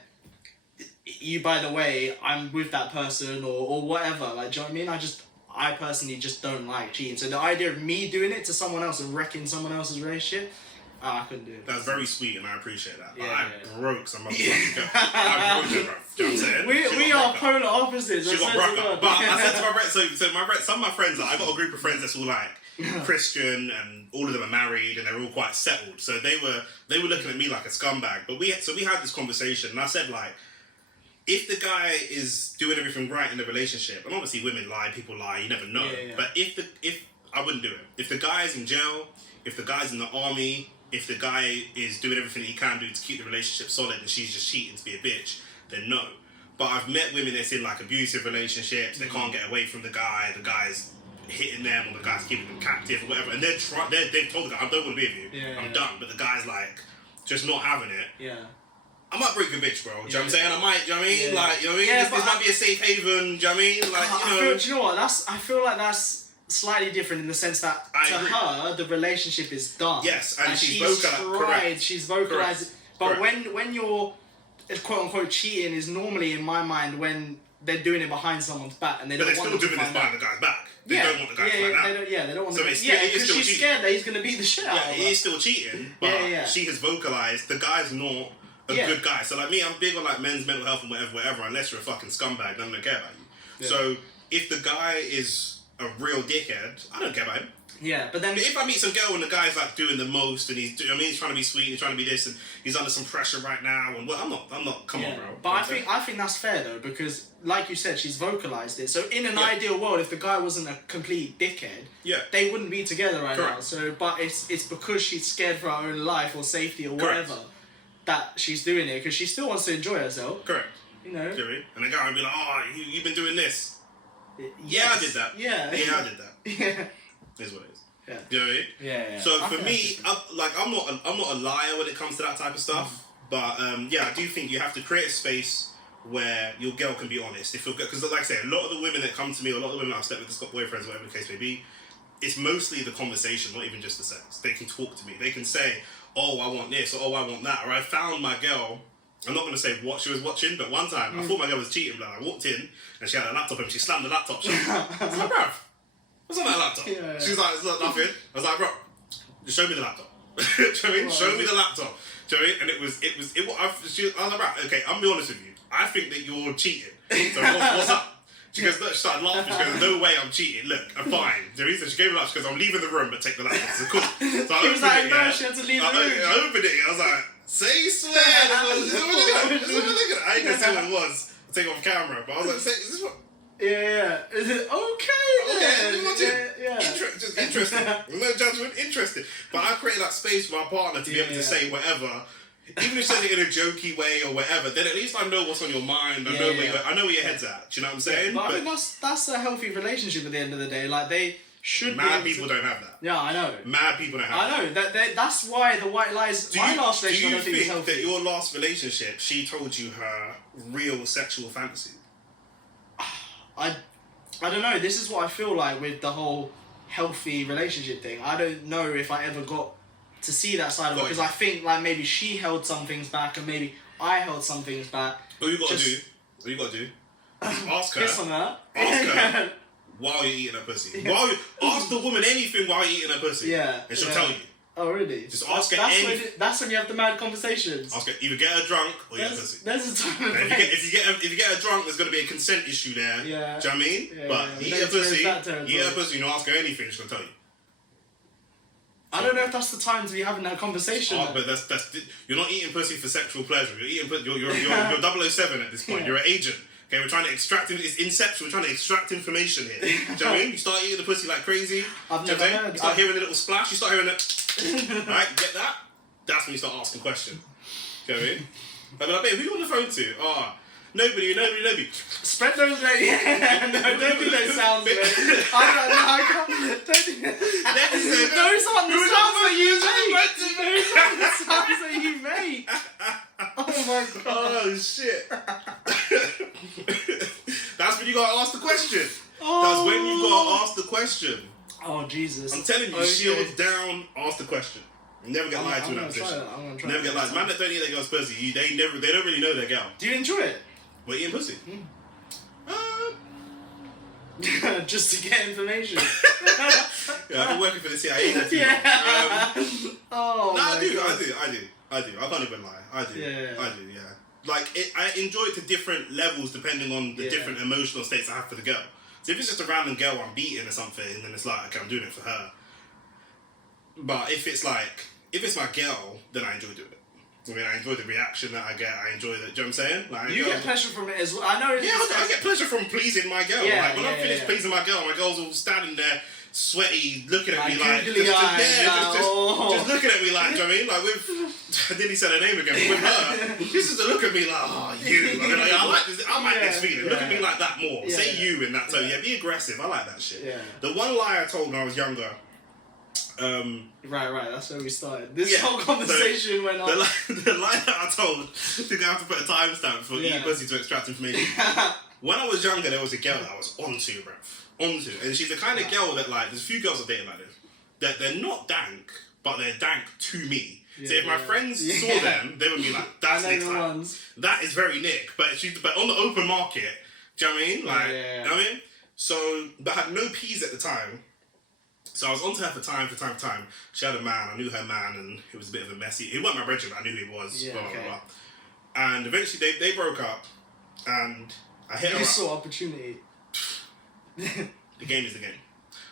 you, by the way, I'm with that person or whatever. Like, do you know what I mean? I personally just don't like cheating. So the idea of me doing it to someone else and wrecking someone else's relationship, I couldn't do it. That's very sweet and I appreciate that. But Yeah, I broke some motherfucking girl. I broke her, bro. Do you know what I'm saying? We are polar opposites. She got broke up. But I said to my friends, some of my friends, like, I got a group of friends that's all like Christian and all of them are married and they're all quite settled. So they were looking at me like a scumbag. But we had this conversation and I said, like, if the guy is doing everything right in the relationship, and obviously women lie, people lie, you never know. Yeah. But if I wouldn't do it. If the guy's in jail, if the guy's in the army, if the guy is doing everything he can do to keep the relationship solid and she's just cheating to be a bitch, then no. But I've met women that's in like abusive relationships, they can't get away from the guy's hitting them or the guy's keeping them captive or whatever, and they've told the guy, I don't want to be with you, I'm done, but the guy's like, just not having it. Yeah. I might break a bitch, bro. Do you know what I'm saying? I might, do you know what I mean? Yeah. Like, you know what I mean? Yeah, this might be a safe haven, do you know what I mean? Like, do you know what? I feel like that's slightly different in the sense that I to agree. her, the relationship is done. Yes, and she's tried, correct. she's vocalized. Correct. But Correct. when you're quote unquote cheating is normally in my mind when they're doing it behind someone's back and they But don't they're want still them to doing this find out. behind the guy's back. They don't want the guy to find out. They don't want So to. it's still- it is because still she's cheating. scared that he's gonna beat the shit out of her. He is still cheating, but she has vocalized the guy's not a good guy. So like me, I'm big on like men's mental health and whatever, unless you're a fucking scumbag, then I don't care about you. Yeah. So if the guy is a real dickhead, I don't care about him. Yeah, but then But if I meet some girl and the guy's like doing the most and he's trying to be sweet, he's trying to be this and he's under some pressure right now and well, I'm not, come on, bro. But I think that's fair though, because like you said, she's vocalized it. So in an ideal world, if the guy wasn't a complete dickhead, they wouldn't be together right now. So, but it's because she's scared for her own life or safety or whatever that she's doing it, because she still wants to enjoy herself. Correct. You know. And the guy would be like, oh, you've been doing this. Yes. I did that. Yeah. Yeah, I did that. Yeah. Is what it is. Yeah. You know what I mean? Yeah. So for me, I'm not a liar when it comes to that type of stuff. But I do think you have to create a space where your girl can be honest. Because like I say, a lot of the women that come to me, or a lot of the women I've slept with, that's got boyfriends, whatever the case may be, it's mostly the conversation, not even just the sex. They can talk to me. They can say, oh, I want this, or oh, I want that. Or I found my girl. I'm not going to say what she was watching, but one time I thought my girl was cheating. But I walked in and she had a laptop and she slammed the laptop shut. I was like, bruv, what's on that laptop? Yeah. She was like, it's not nothing. I was like, bro, just show me the laptop. Do you know what I mean? Show me the laptop. Do you know what I mean? And I was like, right, okay, I'm be honest with you. I think that you're cheating. So what's up? She goes, look, she started laughing. She goes, no way I'm cheating. Look, I'm fine. Do you know what I mean? So she gave me that. She goes, I'm leaving the room, but take the laptop. So cool. So I opened it. No, she had to leave the room. I opened it. I was like, say swear. I ain't gonna say what it was. I'll take it off camera. But I was like, is this what? Yeah. Is it okay then? Okay, watch it. Yeah. Just interesting. No judgment, interesting. But I created that space for my partner to be able to say whatever. Even if she says it in a jokey way or whatever, then at least I know what's on your mind. I know where your head's at. Do you know what I'm saying? But I think that's a healthy relationship at the end of the day. Like they should. Mad people don't have that. Yeah, I know. Mad people don't have that. I know. That's why the white lies. My last relationship, I don't think is healthy. That your last relationship, she told you her real sexual fantasy? I don't know. This is what I feel like with the whole healthy relationship thing. I don't know if I ever got to see that side of it, because I think like maybe she held some things back and maybe I held some things back. What you gotta do is ask her. Kiss on her. Ask her while you're eating her pussy. Yeah. Ask the woman anything while you're eating her pussy. Yeah. And she'll tell you. Oh really? Just ask her anything. That's when you have the mad conversations. Ask her, either get her drunk or eat her pussy. There's a time. If you get her drunk, there's gonna be a consent issue there. Yeah. Do you know what I mean? Yeah, but eat her pussy, you know, ask her anything, she's gonna tell you. I don't know if that's the time to be having that conversation. Oh, but that's you're not eating pussy for sexual pleasure. You're 007 at this point. You're an agent. Okay, we're trying to extract. It's Inception. We're trying to extract information here. Do you know what I mean? You start eating the pussy like crazy. I've never heard. You start hearing a little splash. You start hearing that. Right, get that? That's when you start asking questions. Do you know what I mean? I'll be like, babe, who you on the phone to? Oh, nobody. Spread those, mate. Yeah, no, don't do those sounds, mate. I can't. Don't do those aren't the sounds that you make. Those aren't the sounds that you make. Oh my god. Oh shit. That's when you gotta ask the question. Oh. That's when you gotta ask the question. Oh Jesus. I'm telling you, shield down, ask the question. You never get lied to in that position. Never get lied. Man that don't eat their girl's pussy, they don't really know their girl. Do you enjoy it? What, eating pussy? Just to get information. Yeah, I've been working for the CIA. Yeah. No, I do. I can't even lie. I do. Yeah. Like, I enjoy it to different levels depending on the different emotional states I have for the girl. So if it's just a random girl I'm beating or something, then it's like, okay, I'm doing it for her. But if it's my girl, then I enjoy doing it. I mean, I enjoy the reaction that I get. I enjoy the, do you know what I'm saying? Like, you get pleasure from it as well. I know. Yeah, I get pleasure from pleasing my girl. Yeah, like, when I'm finished pleasing my girl's all standing there, sweaty, looking at me like, just looking at me like, do you know what I mean? Like with, I nearly said her name again, but with her, she's just to look at me like, oh, you. I mean, like, I like this feeling. Look at me like that more. Yeah. Say you in that tone. Yeah, be aggressive. I like that shit. Yeah. The one lie I told when I was younger. Right, that's where we started. This whole conversation went on. The lie that I told, I think I have to put a timestamp for eating pussy to extract information. When I was younger, there was a girl that I was onto, bruv. And she's the kind of girl that, like, there's a few girls I've dated like this, that they're not dank, but they're dank to me. So if my friends saw them, they would be like, that's Nick's type. That is very Nick. But on the open market, do you know what I mean? Like, you know what I mean? So, but I had no peas at the time. So I was onto her for time. She had a man, I knew her man, and it was a bit of a messy. He wasn't my brother, but I knew who he was. Blah. And eventually they broke up, and I hit her up. You saw opportunity. The game is the game.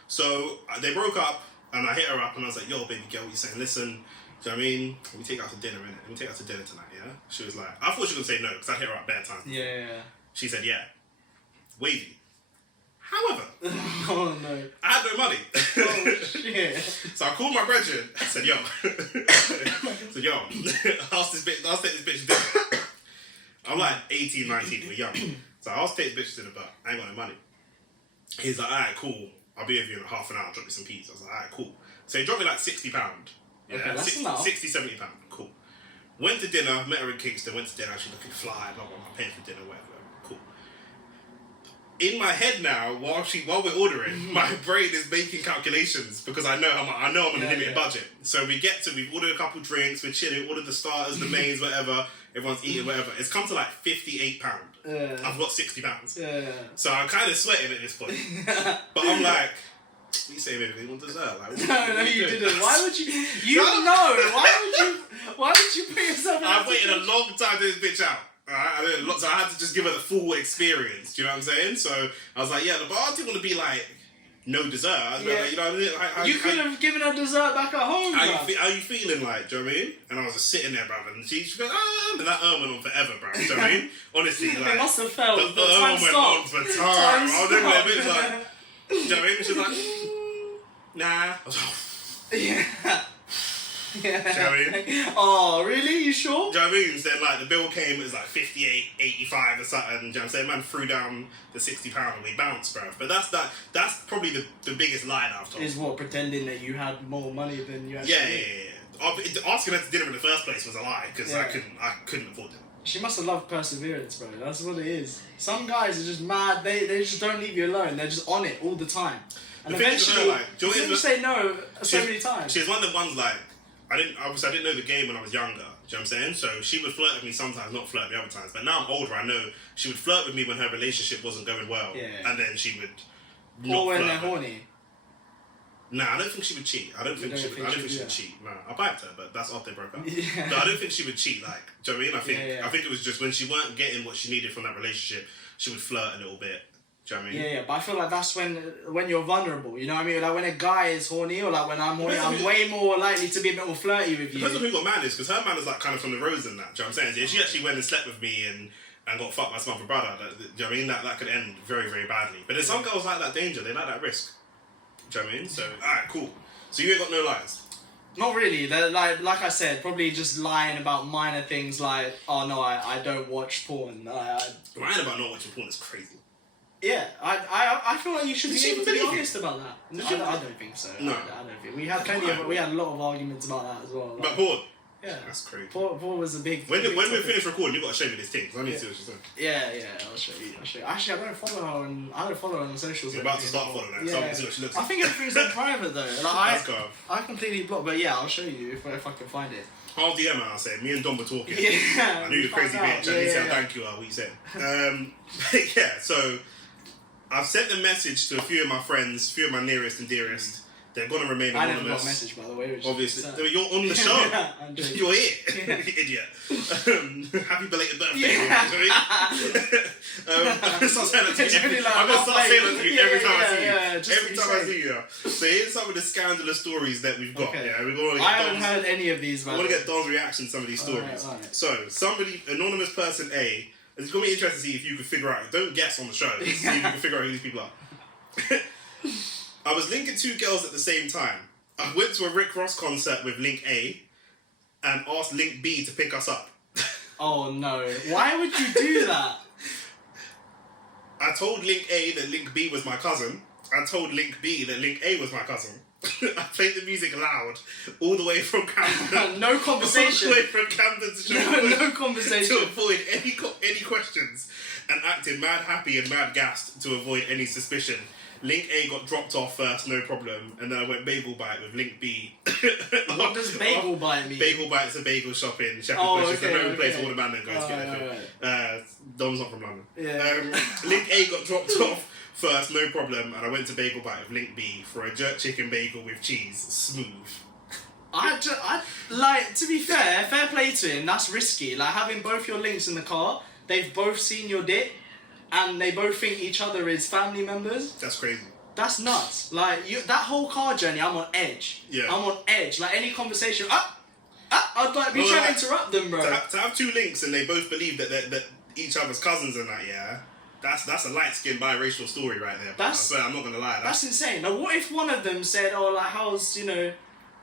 So they broke up, and I hit her up, and I was like, yo, baby girl, what you saying? Listen, do you know what I mean? Let me take you out to dinner, innit? Let me take you out to dinner tonight, yeah? She was like, I thought she was going to say no, because I hit her up bare times. Yeah. She said, yeah. Wavy. However, oh no, I had no money. Oh shit! So I called my brethren. I said, "Yo, ask take this bitch to dinner." I'm like 18, 19, we're young. So I asked take this bitch to dinner, but I ain't got no money. He's like, "Alright, cool. I'll be with you in half an hour. Drop me some peas." I was like, "Alright, cool." So he dropped me like £60. Yeah, okay, that's enough. £60, £70. Cool. Went to dinner. Met her in Kingston. Went to dinner. She looking fly. Blah blah blah. Paying for dinner, whatever. Cool. In my head now, while we're ordering, my brain is making calculations because I know I'm on a limited budget. So we've ordered a couple drinks, we're chilling, ordered the starters, the mains, whatever. Everyone's eating, whatever. It's come to like £58. Yeah. I've got £60. Yeah. So I'm kind of sweating at this point. But I'm like, you say anything on dessert? Like, no, you didn't. Why would you? You know. Why would you put yourself in I've waited a long time to this bitch out. Alright, so I had to just give her the full experience. Do you know what I'm saying? So I was like, yeah, but I didn't want to be like, no dessert. Like, you know what I mean? You could have given her dessert back at home. How you feeling like? Do you know what I mean? And I was just sitting there, brother, and she goes, and that went on forever, bro. Do you know what I mean? Honestly, like, it must have felt. The went on for time. I was looking at a bitch like, do you know what I mean? She's like, nah. I was like, yeah. Yeah. Do you know what I mean? Oh, really? You sure? Do you know what I mean? So then, like, the bill came, it was like 58, 85 or something. Do you know what I'm saying? Man threw down the £60 and we bounced, bro. But that's probably the biggest lie that I've told. Is what, pretending that you had more money than you actually did. Yeah. Asking her to dinner in the first place was a lie, because I couldn't afford it. She must have loved perseverance, bro. That's what it is. Some guys are just mad. They just don't leave you alone. They're just on it all the time. And eventually, you say no so many times. She's one of the ones like, I didn't know the game when I was younger. Do you know what I'm saying? So she would flirt with me sometimes, not flirt with me other times. But now I'm older, I know she would flirt with me when her relationship wasn't going well, and then she would not or when flirt they're with me. horny. Nah, I don't think she would cheat. I don't think she would cheat. Nah, I backed her, but that's after they broke up. Yeah. No, I don't think she would cheat. Like, do you know what I mean? Yeah. I think it was just when she weren't getting what she needed from that relationship, she would flirt a little bit. Do you know what I mean? Yeah, but I feel like that's when you're vulnerable. You know what I mean? Like when a guy is horny, or like when I'm horny, I'm way more likely to be a bit more flirty with you. Depends on who got man is, because her man is like kind of from the rose and that. Do you know what I'm saying? So if she actually went and slept with me and got fucked by some other brother, do you know what I mean? That could end very, very badly. But then some girls like that danger. They like that risk. Do you know what I mean? So alright, cool. So you ain't got no lies. Not really. They're like I said, probably just lying about minor things like, oh no, I don't watch porn. Lying about not watching porn is crazy. Yeah, I feel like you should Did be she able to be believe you? honest about that. No, I don't think so. No. I don't think we had we had a lot of arguments about that as well. Like, But porn. yeah, That's crazy. Porn was a big. When big we topic. finish recording, you got to show me this thing. 'Cause I need to see what she's doing. Yeah, I'll show you. Actually, I don't follow her on socials. You're about to start following that. So I can see what she looks I like. think everything's on private though. Like, Let's go. I completely blocked, but yeah, I'll show you if I can find it. I'll DM her and I'll say, me and Dom were talking. Yeah. I knew the crazy bitch. I need to say thank you, what you said. Yeah, so I've sent the message to a few of my friends, a few of my nearest and dearest. They're going to remain I anonymous. never got a message, by the way. Obviously. You're on the show. I'm joking. You're here. You idiot. Happy belated birthday. Yeah. I'm going to start saying that to you. It's really like I'm going to start saying that to you every time I see you. yeah, just Every what time you I see you. So here's some of the scandalous stories that we've got. Okay. Yeah, we're going to I haven't heard any of these, man. I want to get Don's reaction to some of these stories. Alright. So, somebody, anonymous person A, it's going to be interesting to see if you can figure out. Don't guess on the show. See if you can figure out who these people are. I was linking two girls at the same time. I went to a Rick Ross concert with Link A and asked Link B to pick us up. Oh no. Why would you do that? I told Link A that Link B was my cousin. I told Link B that Link A was my cousin. I played the music loud all the way from Camden. No conversation. All the way from Camden to Sheffield. No conversation. To avoid any questions. And acted mad happy and mad gassed to avoid any suspicion. Link A got dropped off first, no problem, and then I went bagel bite with Link B. What does bagel bite mean? Bagel bite's a bagel shop in Sheffield, Oh, which is the okay, known place okay. all the man then goes to get their food. Right. Dom's not from London. Yeah. Link A got dropped off first, no problem, and I went to bagel bite with Link B for a jerk chicken bagel with cheese, smooth. I like, to be fair play to him, that's risky. Like, having both your links in the car, they've both seen your dick, and they both think each other is family members. That's crazy. That's nuts. Like, that whole car journey, I'm on edge. Yeah. I'm on edge. Like, any conversation, I'd like be trying to interrupt them, bro. To have two links and they both believe that each other's cousins and that, yeah, that's a light-skinned biracial story right there. I'm not gonna lie. That's insane. Now, what if one of them said, "Oh, like,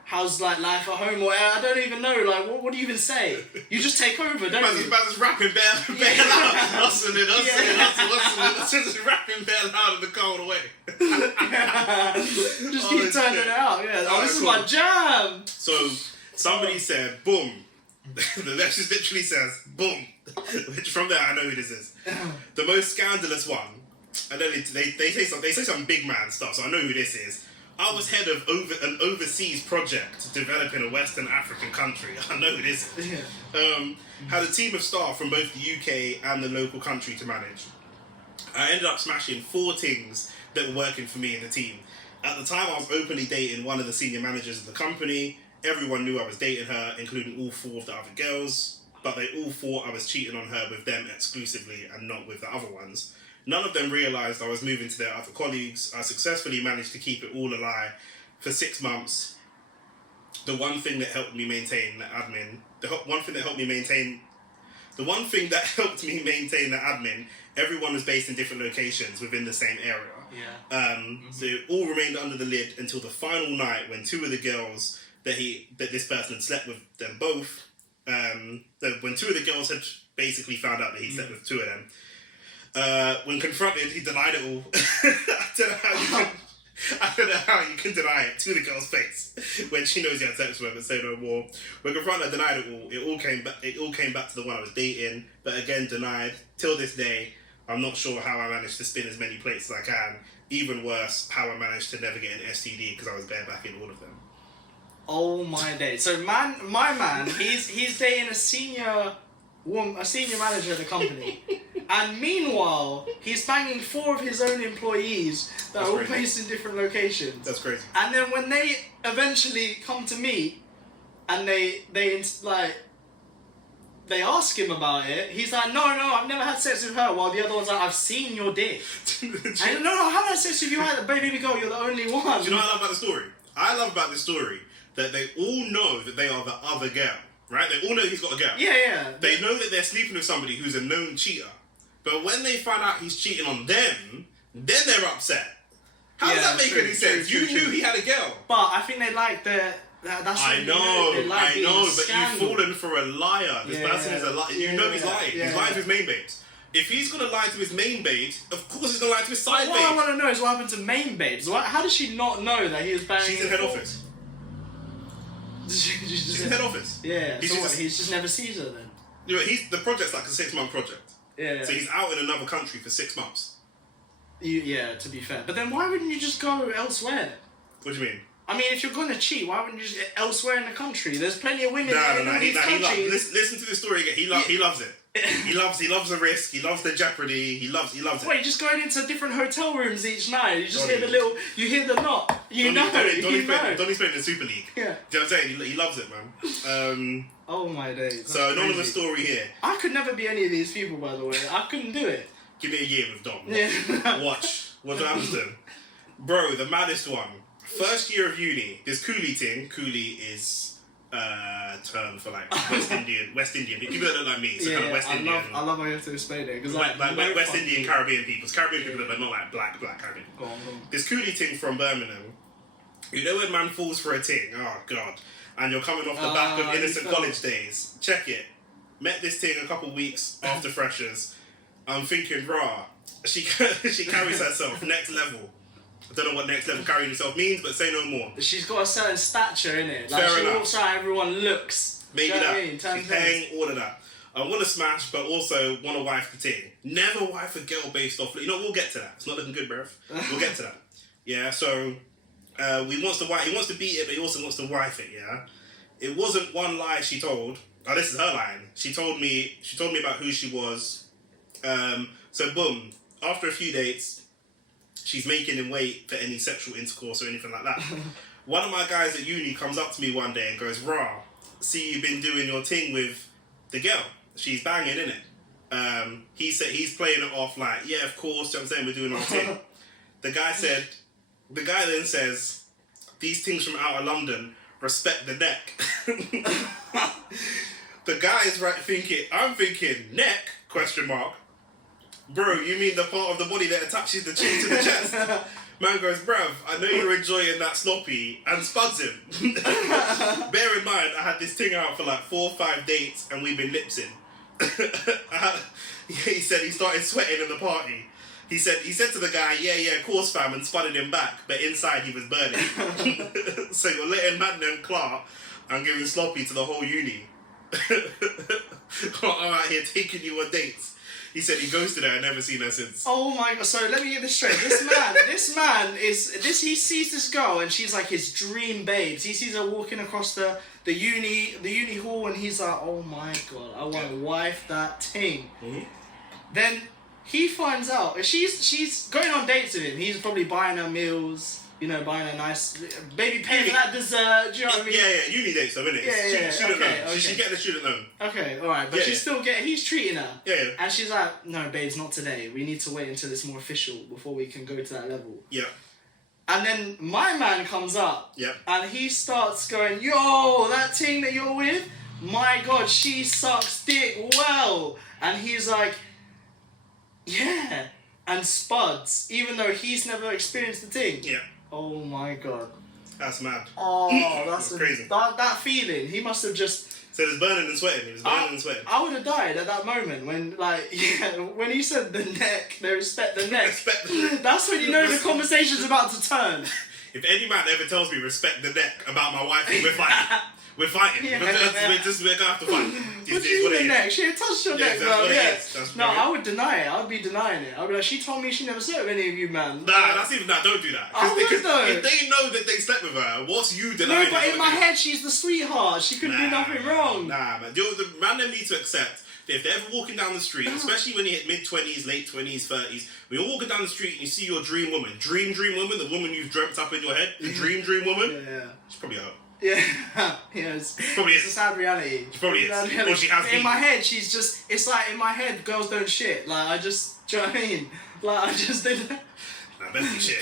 how's like life at home?" Or I don't even know. Like, what do you even say? You just take over, don't you? Man's just rapping bare loud, hustling, just rapping bare loud in the car all the way. Just keep turning it out. Yeah. Oh, this is my jam. So somebody said, "Boom." The message literally says, "Boom." Which from there I know who this is. The most scandalous one. And then they say some big man stuff, so I know who this is. I was head of an overseas project developing a Western African country. I know who this is. Had a team of staff from both the UK and the local country to manage. I ended up smashing 4 things that were working for me and the team. At the time, I was openly dating one of the senior managers of the company. Everyone knew I was dating her, including all 4 of the other girls. But they all thought I was cheating on her with them exclusively and not with the other ones. None of them realised I was moving to their other colleagues. I successfully managed to keep it all a lie for 6 months. The one thing that helped me maintain the admin, everyone was based in different locations within the same area. Yeah. So it all remained under the lid until the final night when 2 of the girls that this person had slept with them both, when 2 of the girls had basically found out that he slept with 2 of them, when confronted, he denied it all. I don't know how you can deny it to the girl's face when she knows you had sex with her, but say no more. When confronted, I denied it all. It all came back to the one I was dating, but again denied. Till this day, I'm not sure how I managed to spin as many plates as I can. Even worse, how I managed to never get an STD because I was bareback in all of them. Oh my day. So my man, he's dating a senior manager at the company. And meanwhile, he's banging 4 of his own employees that are all based in different locations. That's crazy. And then when they eventually come to meet, and they ask him about it, he's like, no, I've never had sex with her. While the other one's like, I've seen your dick. And no, I haven't had sex with you either. Baby girl, you're the only one. Do you know what I love about the story? I love about this story that they all know that they are the other girl, right? They all know he's got a girl. Yeah. They know that they're sleeping with somebody who's a known cheater. But when they find out he's cheating on them, then they're upset. How does that make any sense? You knew he had a girl. But I think they like the... I know, but you've fallen for a liar. This person is a liar. You know he's lying. He's lying to his main babes. If he's going to lie to his main babes, of course he's going to lie to his side babes. What I want to know is what happened to main babes. How does she not know that he was banging? She's in head office. She's in head office. Yeah, he's just never sees her then? You know, the project's like a 6-month project. Yeah. So he's out in another country for 6 months. Yeah, to be fair. But then why wouldn't you just go elsewhere? What do you mean? I mean, if you're going to cheat, why wouldn't you just elsewhere in the country? There's plenty of women in all these countries. Listen to the story again. He loves it. He loves the risk. He loves the jeopardy. He loves it. Wait, just going into different hotel rooms each night. You just hear the knot. Donnie's playing in the Super League. Yeah. Do you know what I'm saying? He loves it, man. Oh my days. So anonymous story here. I could never be any of these people, by the way. I couldn't do it. Give it a year with Dom. Yeah. Watch. What's Amsterdam? Bro, the maddest one. First year of uni, this coolie thing. Coolie is term for like West Indian people that look like me. So kind of West Indian. I love how you have to explain it because like West Indian Caribbean people. It's Caribbean people, but not like black Caribbean. Go on. This coolie thing from Birmingham. You know when man falls for a ting? Oh god! And you're coming off the back of innocent college days. Check it. Met this thing a couple weeks after freshers. I'm thinking, rah. She carries herself next level. I don't know what next level carrying yourself means, but say no more. She's got a certain stature in it. Like she walks around, everyone looks. Maybe that. She's paying all of that. I want to smash, but also want to wife the thing. Never wife a girl based off. You know, we'll get to that. It's not looking good, bruv. We'll get to that. Yeah. So he wants to beat it, but he also wants to wife it. Yeah. It wasn't one lie she told. Oh, this is her line. She told me about who she was. So boom. After a few dates. She's making him wait for any sexual intercourse or anything like that. One of my guys at uni comes up to me one day and goes, "Rah, see you've been doing your thing with the girl. She's banging, innit?" He said he's playing it off like, "Yeah, of course, you know what I'm saying, we're doing our thing." The guy then says, "These things from out of London, respect the neck." The guy is I'm thinking, neck, question mark. Bro, you mean the part of the body that attaches the chin to the chest? Man goes, bruv, I know you're enjoying that sloppy, and spuds him. Bear in mind, I had this thing out for like 4 or 5 dates, and we've been lipsing. He said he started sweating in the party. He said to the guy, yeah, of course fam, and spudded him back, but inside he was burning. So you're letting man them Clark and giving sloppy to the whole uni. I'm out here taking you on dates. He said he ghosted her and never seen her since. Oh my god! So let me get this straight. He sees this girl and she's like his dream babes. He sees her walking across the uni hall and he's like, oh my god, I want to wife that thing. Mm-hmm. Then he finds out she's going on dates with him. He's probably buying her meals. You know, buying a nice baby paying for that dessert. Do you know what I mean? Yeah, uni dates though, innit? Yeah. Student loan. She should get the student loan. Okay, alright, but he's treating her. Yeah. And she's like, no, babes, not today. We need to wait until it's more official before we can go to that level. Yeah. And then my man comes up. Yeah. And he starts going, yo, that thing that you're with, my god, she sucks dick well. And he's like, yeah. And spuds, even though he's never experienced the thing. Yeah. Oh my god. That's mad. Oh, that's crazy. That feeling, he must have just... So he was burning and sweating. I would have died at that moment when he said the neck, they respect the neck. That's when you know the conversation's about to turn. If any man ever tells me respect the neck about my wife, We're fighting. Yeah. We're gonna have to fight. What do you mean the neck? She had touched your neck, that's bro. what it Yeah. is. That's No, very- I would deny it. I would be denying it. I'd be like, she told me she never slept with any of you, man. Nah, don't do that. I would though. If they know that they slept with her, what's you denying? No, but it? in my head, she's the sweetheart. She could do nothing wrong. Nah, man. The man them need to accept that if they're ever walking down the street, especially when you hit mid-20s, late 20s, 30s, when you're walking down the street and you see your dream woman, the woman you've dreamt up in your head, the dream woman, Yeah. she's probably her. Yeah, yes. Probably it's is. a sad reality. She probably is. Sad Or reality. she has in been. my head, she's just. It's like in my head, girls don't shit. Like I just. Do you know what I mean? Like I just did. Nah, better be shit.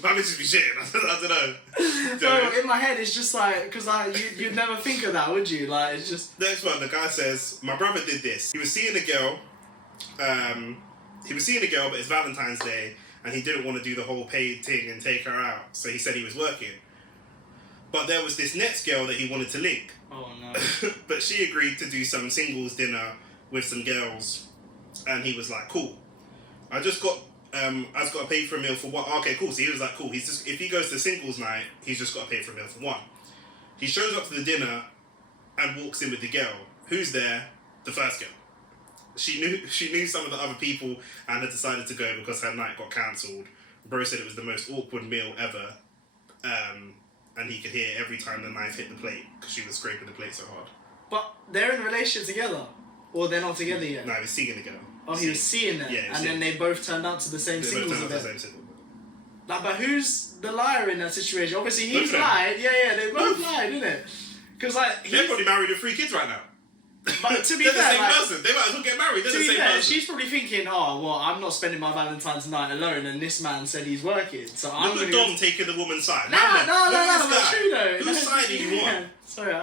That bitch just be shitting. I don't know. So in my head, it's just like because you'd never think of that, would you? Like it's just. Next one, the guy says, my brother did this. He was seeing a girl. But it's Valentine's Day, and he didn't want to do the whole paid thing and take her out. So he said he was working. But there was this next girl that he wanted to link. Oh no. But she agreed to do some singles dinner with some girls, and he was like, "Cool. I just got to pay for a meal for one." Okay, cool. So he was like, "Cool. He's just if he goes to singles night, he's just got to pay for a meal for one." He shows up to the dinner and walks in with the girl. Who's there? The first girl. She knew some of the other people and had decided to go because her night got cancelled. Bro said it was the most awkward meal ever. And he could hear every time the knife hit the plate because she was scraping the plate so hard. But they're in a relationship together, or they're not together yet. No, he was seeing the girl. Oh, he was seeing them, Yeah, he was and seeing then they both turned out to the same They both singles turned out event. the same single. Like, but who's the liar in that situation? Obviously, Both he's of them. lied. Yeah, they both lied, didn't it? Because like, They're probably married with 3 kids right now. but to be They're fair, the same like, person. They might as well get married. They're to the be same fair, person. she's probably thinking, oh, well, I'm not spending my Valentine's night alone, and this man said he's working, so I'm Look at gonna. Dom taking the woman's side. No, Man, look at this that's guy. true though. Whose side do you want? Sorry,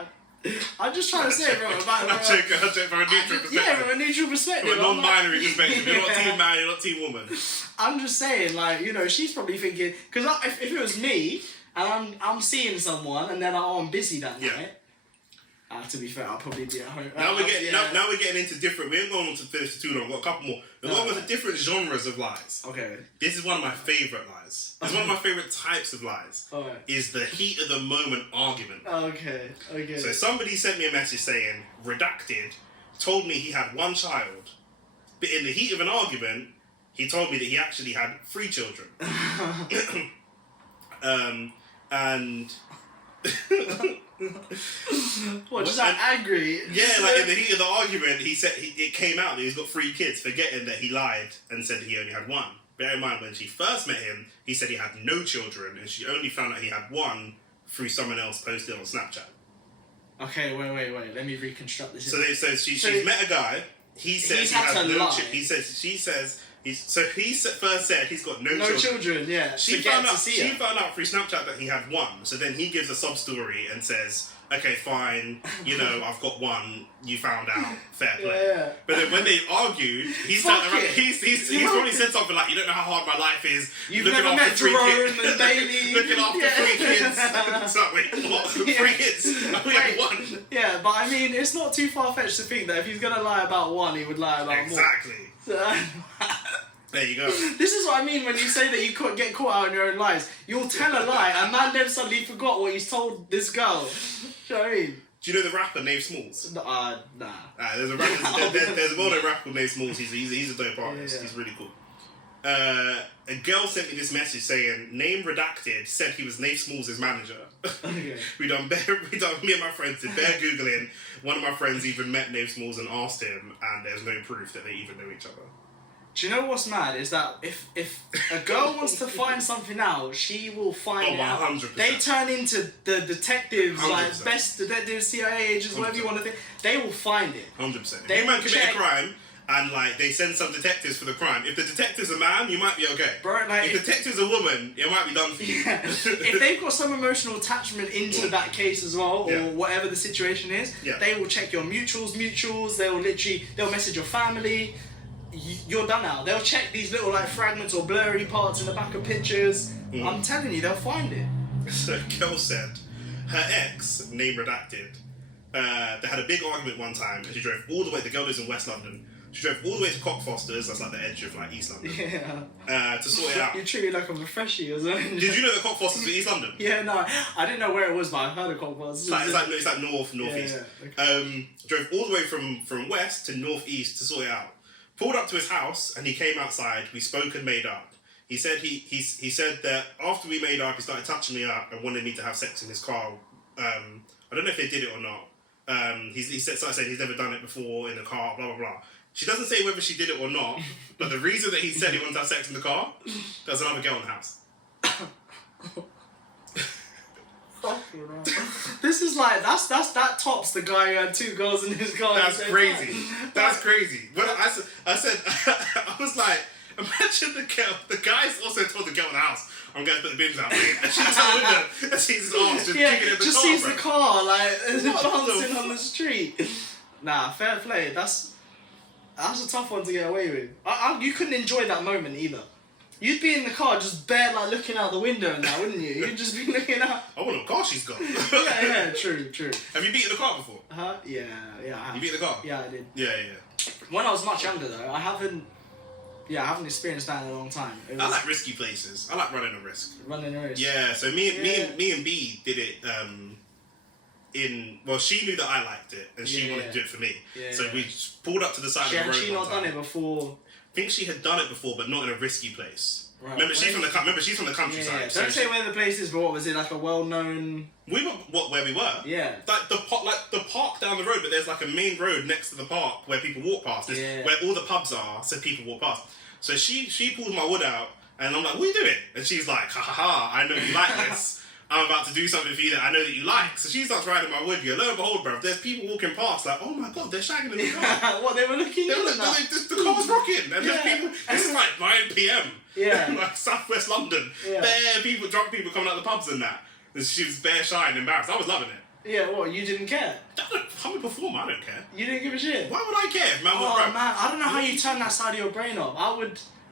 I'm just trying to say, bro, about I'm joking from a neutral perspective. yeah, from a neutral perspective. From a I'm non-binary like- perspective. You're not Yeah. team man, you're not team woman. I'm just saying, like, you know, she's probably thinking because if it was me and I'm seeing someone and then I'm busy that Yeah. night. To be fair, I'll probably be at home. Now we're getting into different. We ain't going on to finish too long. We've got a couple more. We're going on to different genres of lies. Okay. This is one of my favourite lies. It's one of my favourite types of lies. Alright. Is the heat of the moment argument. Okay. So somebody sent me a message saying, redacted, told me he had 1 child, but in the heat of an argument, he told me that he actually had 3 children. And What? Just like angry? yeah, like in the heat of the argument, he said it came out that he's got 3 kids, forgetting that he lied and said he only had 1. Bear in mind, when she first met him, he said he had no children, and she only found out he had 1 through someone else posted on Snapchat. Okay, wait. Let me reconstruct this. So she's met a guy. He says he's he had has to no. lie. She says he's. So he first said he's got no no children. children. Yeah. She Forget found to out. see She her. found out through Snapchat that he had 1. So then he gives a sub story and says, "Okay, fine. You know, I've got 1. You found out. Fair play." Yeah. But then when they argued, he's Fuck around, it. he's probably said something like, "You don't know how hard my life is. You've looking never after met 3 Jerome kids, and Bailey. looking after Yeah. 3 kids." So wait, what? 3 kids? I only had 1. Yeah, but I mean, it's not too far fetched to think that if he's gonna lie about 1, he would lie about Exactly. more. There you go. This is what I mean when you say that you could get caught out on your own lies. You'll tell a lie, and man then suddenly forgot what he's told this girl. Do you know what I mean? Do you know the rapper Nave Smalls? Nah. There's a rapper. There's a well-known rapper called Nave Smalls. He's a dope artist. Yeah. He's really cool. A girl sent me this message saying, "Name redacted, said he was Nave Smalls' manager." Okay. me and my friends did bare googling. One of my friends even met Nave Smalls and asked him, and there's no proof that they even know each other. Do you know what's mad is that if a girl wants to find something out, she will find it out. 100%. They turn into the detectives, 100%. like best detectives, CIA agents, whatever you want to think. They will find it. 100%. They If you man will commit a check- crime and like they send some detectives for the crime, if the detective's a man, you might be okay. Bro, like, if the detective's a woman, it might be done for you. Yeah. If they've got some emotional attachment into that case as well, or Yeah. whatever the situation is, Yeah. they will check your mutuals. They'll message your family. You're done now. They'll check these little like fragments or blurry parts in the back of pictures. I'm telling you, they'll find it. So girl said her ex, name redacted, they had a big argument one time and she drove all the way, the girl lives in West London, She drove all the way to Cockfosters, that's like the edge of like East London, to sort it out. You treat me like I'm a freshie or something. Did you know that Cockfosters was East London? Yeah, no, I didn't know where it was, but I've heard of Cockfosters. It's like northeast. Okay. Drove all the way from west to northeast to sort it out. Pulled up to his house and he came outside. We spoke and made up. He said he said that after we made up, he started touching me up and wanted me to have sex in his car. I don't know if they did it or not. He started saying he's never done it before in the car. Blah blah blah. She doesn't say whether she did it or not, but the reason that he said he wanted to have sex in the car, there's another girl in the house. This is like that tops the guy who had 2 girls in his car. That's crazy. That's crazy. When I said I was like, imagine the guys also told the girl in the house, I'm going to put the bins out, mate. And she's out the window and sees his arms just jigging in the just car. sees bro. the car like dancing on the street. Nah, fair play. That's a tough one to get away with. You couldn't enjoy that moment either. You'd be in the car just bare like looking out the window and that, wouldn't you? You'd just be looking out. I wonder what car she's got. yeah, true. Have you beaten the car before? Yeah, I have. You beat the car? Yeah, I did. Yeah. When I was much younger though, I haven't experienced that in a long time. I like risky places. I like running a risk. Running a risk. Yeah, so me and B did it she knew that I liked it and she wanted to do it for me. Yeah, so we pulled up to the side of the road. Had she not done it before? I think she had done it before, but not in a risky place. Right. Remember, she's from the countryside. Yeah. So Don't say where the place is, but what was it, like a well-known? We were where we were. Yeah. Like the park down the road, but there's like a main road next to the park where people walk past. Where all the pubs are, so people walk past. So she pulled my wood out, and I'm like, "What are you doing?" And she's like, "Ha ha ha! I know you like this. I'm about to do something for you that I know that you like." So she starts riding my wood. Lo and behold, bruv, there's people walking past like, "Oh my god, they're shagging in the car." What, they were looking at the car's rocking, and there's people. This is like 9 p.m. Yeah. Like Southwest London. Yeah. Bare people, drunk people coming out the pubs and that. And she was bare shy and embarrassed. I was loving it. Yeah, what, you didn't care? I'm a performer, I don't care. You didn't give a shit? Why would I care? Man, I don't know how you turn that side of your brain off.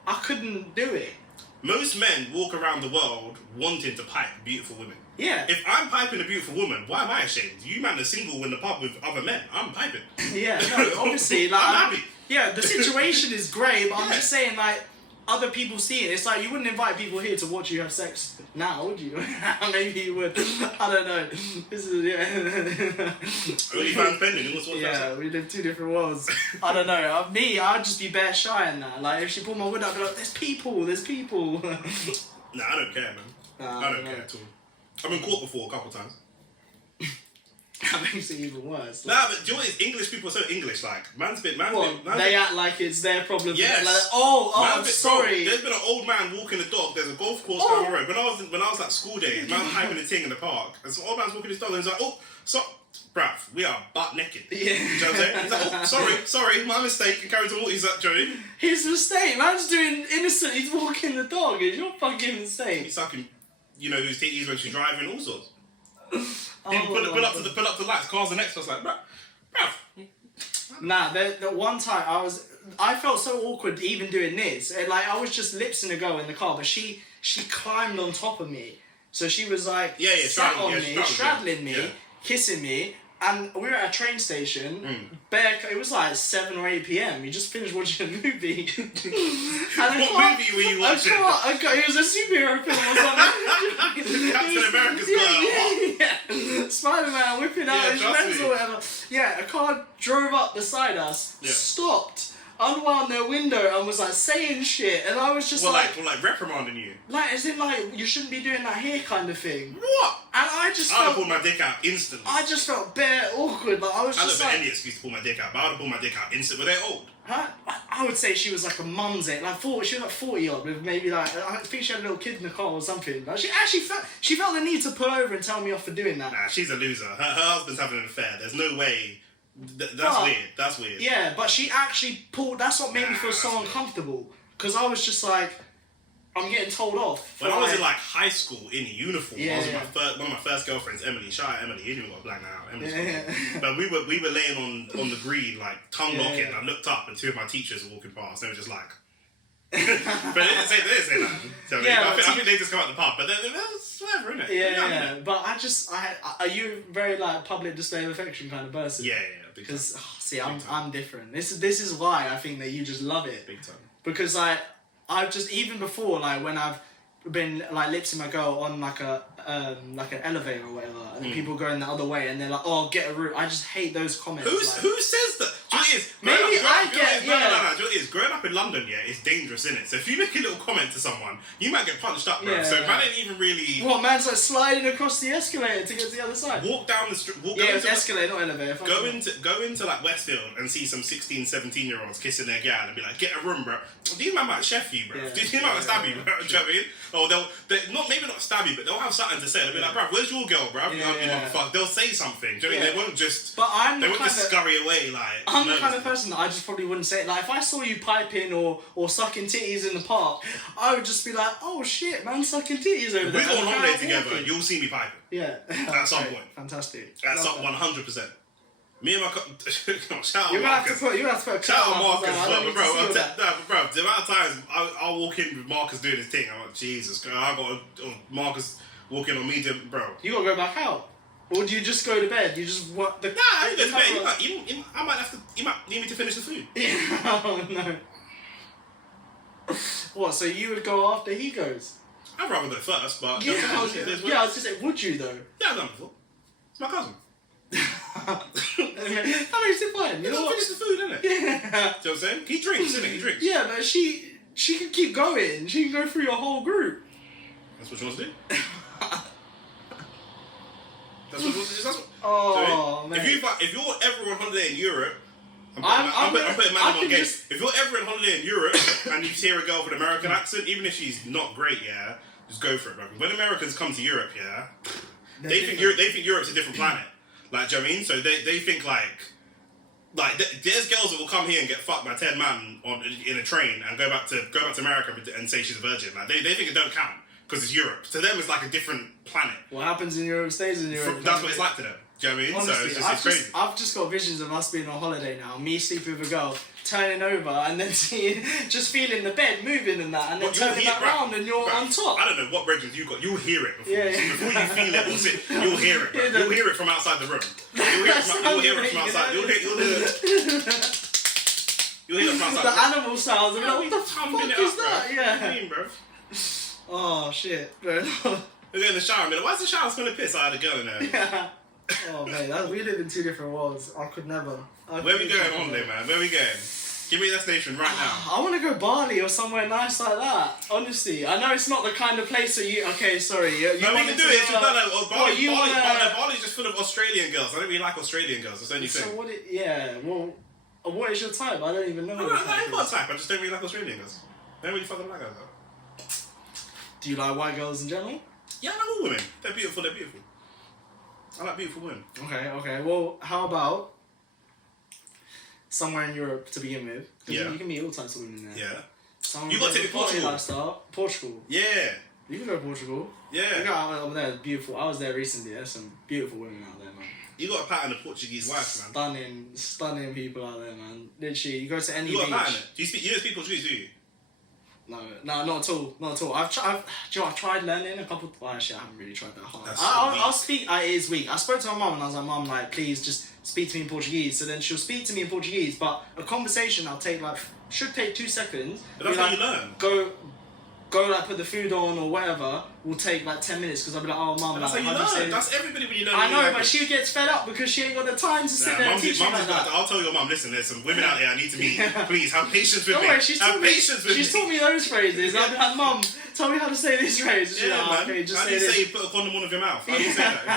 I couldn't do it. Most men walk around the world wanting to pipe beautiful women. Yeah. If I'm piping a beautiful woman, why am I ashamed? You man are single in the pub with other men. I'm piping. Yeah, no, obviously, like, I'm happy. Yeah, the situation is great, but I'm just saying, like, other people see it. It's like you wouldn't invite people here to watch you have sex now, would you? Maybe you would. I don't know. This is Only fan pending. Yeah, we live 2 different worlds. I don't know. I'd just be bare shy in that. Like if she pulled my wood out, I'd be like, "There's people. Nah, I don't care, man. I don't care at all. I've been caught before a couple of times. That makes it even worse. Nah, but do you know what it is? English people are so English. Like, They act like it's their problem. Yes. Like, I'm sorry. Bro, there's been an old man walking the dog. There's a golf course down the road. When I was like school days, man was hyping the thing in the park, and some old man's walking his dog, and he's like, "Oh, so, bruv, we are butt naked." Yeah. You know what I'm saying? He's like, "Oh, sorry, my mistake." And carries on. He's like, "Joey, his mistake. Man's doing innocent. He's walking the dog. It's your fucking mistake." He's sucking. You know whose titties when she's driving, all sorts. People pull up to the lights. Cars are next to us, like, bruv. Nah, the one time I felt so awkward even doing this. Like I was just lipsing a girl in the car, but she climbed on top of me. So she was like sat on me, straddling me, kissing me. And we were at a train station. It was like 7 or 8 p.m. We just finished watching a movie. What movie were you watching? It was a superhero film or something. Captain America's Yeah. Spider-Man whipping out his legs or whatever. Yeah, a car drove up beside us, stopped, unwound their window and was like saying shit, and I was just like reprimanding you. Like, as in like, you shouldn't be doing that here kind of thing. What? And I'd have pulled my dick out instantly. I just felt bare awkward. Like I was just I don't any excuse to pull my dick out, but I would have pulled my dick out instantly. Were they old? Huh? I would say she was like a mum's age, like 40. She was like 40 odd, with maybe like I think she had a little kid in the car or something. Like she actually felt the need to pull over and tell me off for doing that. Nah, she's a loser. Her husband's having an affair. There's no way. That's weird. Yeah, but she actually pulled. That's what made me feel so uncomfortable. Because I was just like, I'm getting told off. When I was in like high school in uniform, I was with one of my first girlfriends, Emily. Shout out Emily. You didn't got black now. But we were laying on the green, like tongue locking. I looked up and 2 of my teachers were walking past. They were just like, but they didn't say that. So I think they just come out the pub. But whatever. whatever, innit? Yeah. But are you very like public display of affection kind of person? Yeah. Because see, I'm different. This is why I think that you just love it. Big time. Because like I've just even before like when I've been like lipsing my girl on like an elevator or whatever, and then people going the other way and they're like, "Oh, get a room." I just hate those comments. Who says that? Growing up in London, it's dangerous, innit? So if you make a little comment to someone, you might get punched up, bro. So man ain't even really. What, man's like sliding across the escalator to get to the other side? Walk down the street. It's escalator, not elevator. Go into like Westfield and see some 16, 17-year-olds kissing their gal and be like, "Get a room, bro." These man might chef you, bro. These man might stab you, bro. Do you know what I mean? Or they'll maybe not stab you, but they'll have something to say. They'll be like, "Bro, where's your girl, bro?" They'll say something. Do you know what I mean? They won't just. But they won't just scurry away like. I'm the kind of person that I just probably wouldn't say it. Like if I saw you piping or sucking titties in the park, I would just be like, "Oh shit, man, sucking titties over there." We go on holiday together. You'll see me piping. Yeah. At some point. Fantastic. That's up 100%. Me and my shout out You're gonna Marcus. have to put a Shout out Marcus, bro, bro. The amount of times I'll walk in with Marcus doing his thing, I'm like, Jesus Christ, I got Marcus walking on me, bro. You gotta go back out. Or do you just go to bed? You just what the? Nah, I ain't go to bed. I might have to. You might need me to finish the food. Oh no. What? So you would go after he goes? I'd rather go first, but I was gonna say, would you though? Yeah, I've done it before. It's my cousin. That makes it fine. You know what? Finish the food, innit? Yeah. Do you know what I'm saying? He drinks, innit? He drinks. Yeah, but she can keep going. She can go through your whole group. That's what she wants to do. That's what. Oh, man. If you're ever on holiday in Europe, I'm putting man on game. If you're ever on holiday in Europe and you hear a girl with an American accent, even if she's not great, just go for it, bro. When Americans come to Europe, they think Europe's a different planet. Like, do you know what I mean? So they think like there's girls that will come here and get fucked by 10 man in a train and go back to America and say she's a virgin. Like they think it don't count because it's Europe. To them, it's like a different planet. What happens in Europe stays in Europe. That's what it's like to them. Do you know what I mean? Honestly, so it's crazy. I've just got visions of us being on holiday now, me sleeping with a girl, turning over, and then just feeling the bed moving and that, and then turning back round and you're on top. I don't know what bridges you got. You'll hear it before. Yeah. Before you feel it, you'll hear it. Bro. You'll hear it from outside the room. You'll hear it from outside. You'll hear it from outside. The animal sounds. Like, what the fuck is that? Yeah. Bro. Oh shit, bro. We're going in the shower and be like, why's the shower smelling piss? I had a girl in there. Yeah. Oh man, we live in two different worlds. I could never. Where we going on there, man? Where we going? Give me a destination right now. I want to go Bali or somewhere nice like that. Honestly, I know it's not the kind of place that you. Okay, sorry. You no, we can do it. Bali's just full of Australian girls. I don't really like Australian girls. That's the only thing. So what is your type? I don't even know. I ain't got a type. I just don't really like Australian girls. I don't really fucking like girls though. Do you like white girls in general? Yeah, I like all women. They're beautiful. I like beautiful women. Okay. Well, how about somewhere in Europe to begin with? Yeah. You can meet all types of women there. Yeah. You got to take Portugal. Lifestyle. Portugal. Yeah. You can go to Portugal. Yeah. You got over there. Beautiful. I was there recently. There's some beautiful women out there, man. You got a pattern of Portuguese wife, man. Stunning people out there, man. Literally, you go to any beach. You got a pattern. Do you don't speak Portuguese, do you? No, not at all. I've tried learning a couple. Well, actually, I haven't really tried that hard. I'll speak. It is weak. I spoke to my mum and I was like, "Mum, like, please just speak to me in Portuguese." So then she'll speak to me in Portuguese, but a conversation should take 2 seconds. But that's how you learn. Go like put the food on or whatever will take like 10 minutes because I'll be like, "Oh, mum, that's like, how you learn. That's everybody when you learn. I know, but she gets fed up because she ain't got the time to sit there and teach me like that. I'll tell your mum, listen, there's some women out here I need to meet. Please have patience with me. She's taught me those phrases. I'll be like, "Mum, tell me how to say this phrase." Yeah, man. Okay, just how do you say put a condom on of your mouth? How do you say that in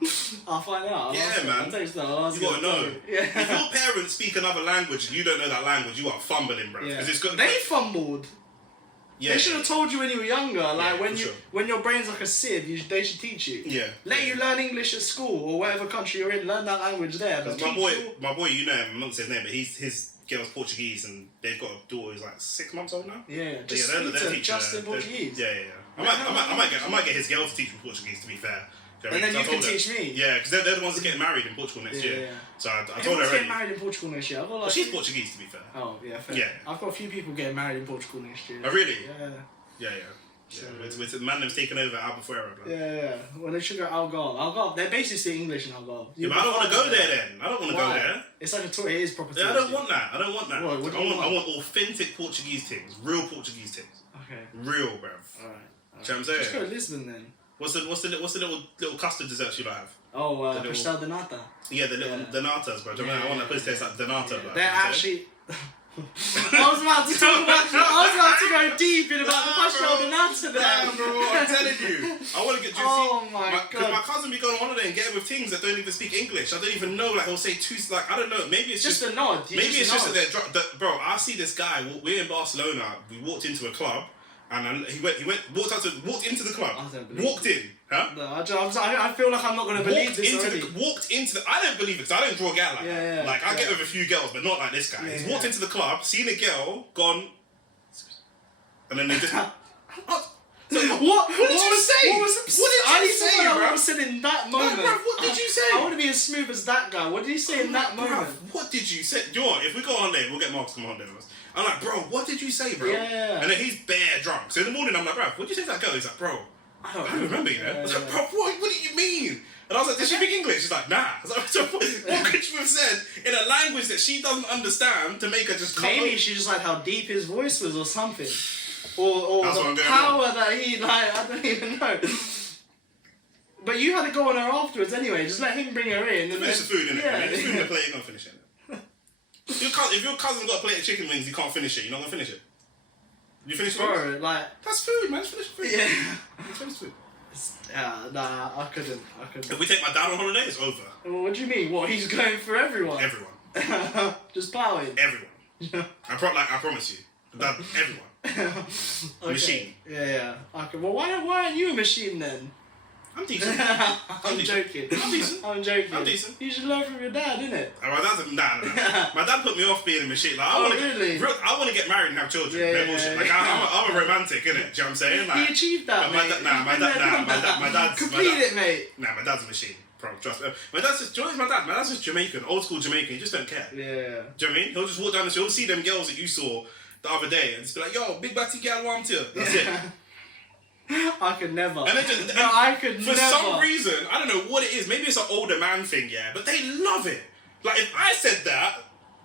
Portuguese? I'll find out. Man. You gotta know. Yeah. If your parents speak another language and you don't know that language, you are fumbling, bro. Yeah. They fumbled. Yeah. They should have told you when you were younger. Like when your brain's like a sieve, they should teach you. Yeah. Let you learn English at school or whatever country you're in. Learn that language there. But my boy, you know him. I'm not saying his name, but his girl's Portuguese and they've got a daughter who's like 6 months old now. Yeah. Just in Portuguese. Yeah. I might get his girl to teach me Portuguese. To be fair. And then you can teach me. Yeah, because they're the ones that getting married in Portugal next year. Yeah. So I told her already. Getting married in Portugal next year. She's Portuguese, to be fair. Oh yeah, fair. Yeah. I've got a few people getting married in Portugal next year. Oh really? Yeah. Yeah. So, with man them's taken over Albufeira, bro. Yeah. Well, they should go Algarve. They're basically speaking English in Algarve. Yeah, but I don't want to go there then. I don't want to go there. It's like a tour. It is proper. Yeah, I don't want that. I don't want that. What do you I want authentic Portuguese things, real Portuguese things. Okay. Real, bruv. Alright. Do you know what I'm saying? Just go to Lisbon then. What's the little custard desserts you have? Oh, pastel de nata. Yeah, the little donatas, bro. Do you know what I mean? I want that place to taste like donata, bro. They're actually. I was about to go deep in about the pastel de nata there. Damn, bro, I'm telling you. I want to get. Oh my god. Because my cousin be going on holiday and getting with things that don't even speak English. I don't even know. Like he'll say two. Like I don't know. Maybe it's just a nod. Maybe it's just that they're bro. I see this guy. We're in Barcelona. We walked into a club. And walked into the club. Walked in, huh? No, I feel like I'm not gonna believe this already. Walked into the. I don't believe it because I don't draw a girl like that. Yeah, like I get with a few girls, but not like this guy. He's walked into the club, seen a girl, gone, and then they just. What did you say? What did you say, bro? What was said in that moment? Bro, what did you say? I want to be as smooth as that guy. What did you say in that moment? What did you say? Do you know what? If we go on there, we'll get Mark to come on there with us. I'm like, bro, what did you say, bro? Yeah. And then he's bare drunk. So in the morning, I'm like, bro, what did you say to that girl? He's like, bro, I don't remember, you know? I was like, bro, what do you mean? And I was like, did she speak English? She's like, nah. I was like, so what could you have said in a language that she doesn't understand to make her just come Maybe she just like how deep his voice was or something. Or the power that he, like, I don't even know. But you had to go on her afterwards anyway. Just let him bring her in. Finish the food, innit? Yeah. If you finish the plate, you're going to finish it. If your cousin got a plate of chicken wings, you can't finish it. You're not going to finish it. You finish it? Bro, like... That's food, man. Just finish the food. Yeah. Just finish food. Nah, I couldn't. If we take my dad on holiday, it's over. Well, what do you mean? What, he's going for everyone? Everyone. Just plowing? Everyone. I promise you. Dad, everyone. Okay. Machine. Yeah. Okay. Well, why aren't you a machine then? I'm decent. I'm joking. I'm decent. I'm joking. I'm decent. You should learn from your dad, innit? My dad's my dad put me off being a machine. Like, I want to get married and have children. Yeah, bullshit. Like I'm a romantic, innit? Do you know what I'm saying? Like, he achieved that, mate. My dad's complete it, mate. Nah, my dad's a machine. Bro, trust me. My dad's just. Do you know what's my dad? My dad's just Jamaican, old school Jamaican. He just don't care. Yeah. Do you know what I mean? He'll just walk down the street. He'll see them girls that you saw the other day and just be like, "Yo, big batty girl, want to?" That's it. I could never. And I could never. For some reason, I don't know what it is. Maybe it's an older man thing, yeah. But they love it. Like if I said that,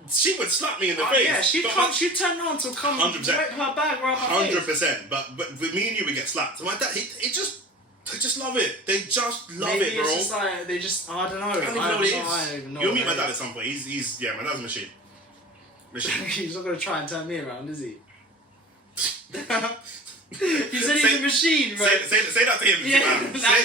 she would slap me in the face. Yeah, she'd turn around to come 100%. whip her bag around my face. 100%. But with me and you, we get slapped. So my dad, they just love it. They just love Maybe it, bro. It's just like I don't know. I don't even know what it is. I don't even know. You'll meet my dad at some point. He's my dad's a machine. He's not gonna try and turn me around, is he? He said he's a machine, bro. Say that to him. Yeah,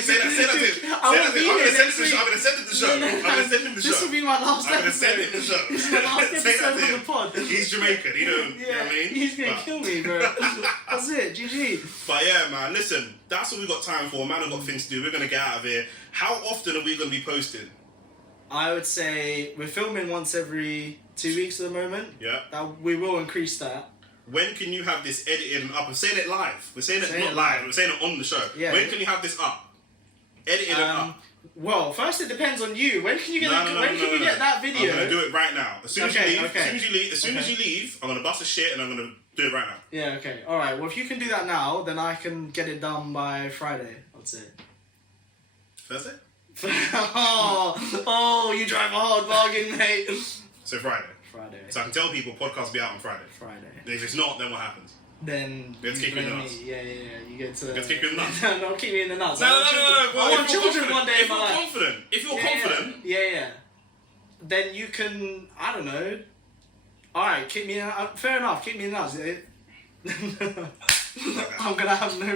say that to him. I'm gonna send him the show. I'm gonna send him the show. This will be my last episode. I'm gonna send him the show. This is the last episode of the pod. He's Jamaican, you know what I mean? He's gonna kill me, bro. That's it, GG. But yeah, man, listen, that's what we got time for. Man, I've got things to do. We're gonna get out of here. How often are we gonna be posting? I would say we're filming once every 2 weeks at the moment. Yeah. We will increase that. When can you have this edited and up? I'm saying it live. We're saying it not live. We're saying it on the show. Yeah. When can you have this up? Edited and up. Well, first it depends on you. When can you get that video? I'm gonna do it right now. As soon as you leave, I'm gonna bust a shit and I'm gonna do it right now. Yeah. Okay. All right. Well, if you can do that now, then I can get it done by Friday. I'd say. Thursday? oh, you drive a hard bargain, mate. So Friday. Friday. So I can tell people podcasts will be out on Friday. Friday. If it's not, then what happens? Then let's kick me in the nuts. Yeah. You get to. Let's kick me in the nuts. No, kick me in the nuts. No. I want children one day in my life. If you're confident. Yeah. Then you can. I don't know. All right, kick me in. Fair enough. Kick me in the nuts. I'm gonna have no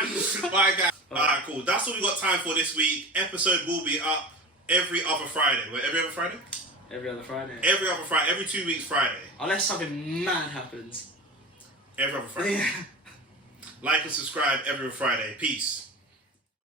kids soon. Bye, guys. Alright, cool. That's all we got time for this week. Episode will be up every other Friday. Wait, every other Friday? Every other Friday. Every other Friday. Every 2 weeks Friday. Unless something mad happens. Every other Friday. Yeah. Like and subscribe every other Friday. Peace.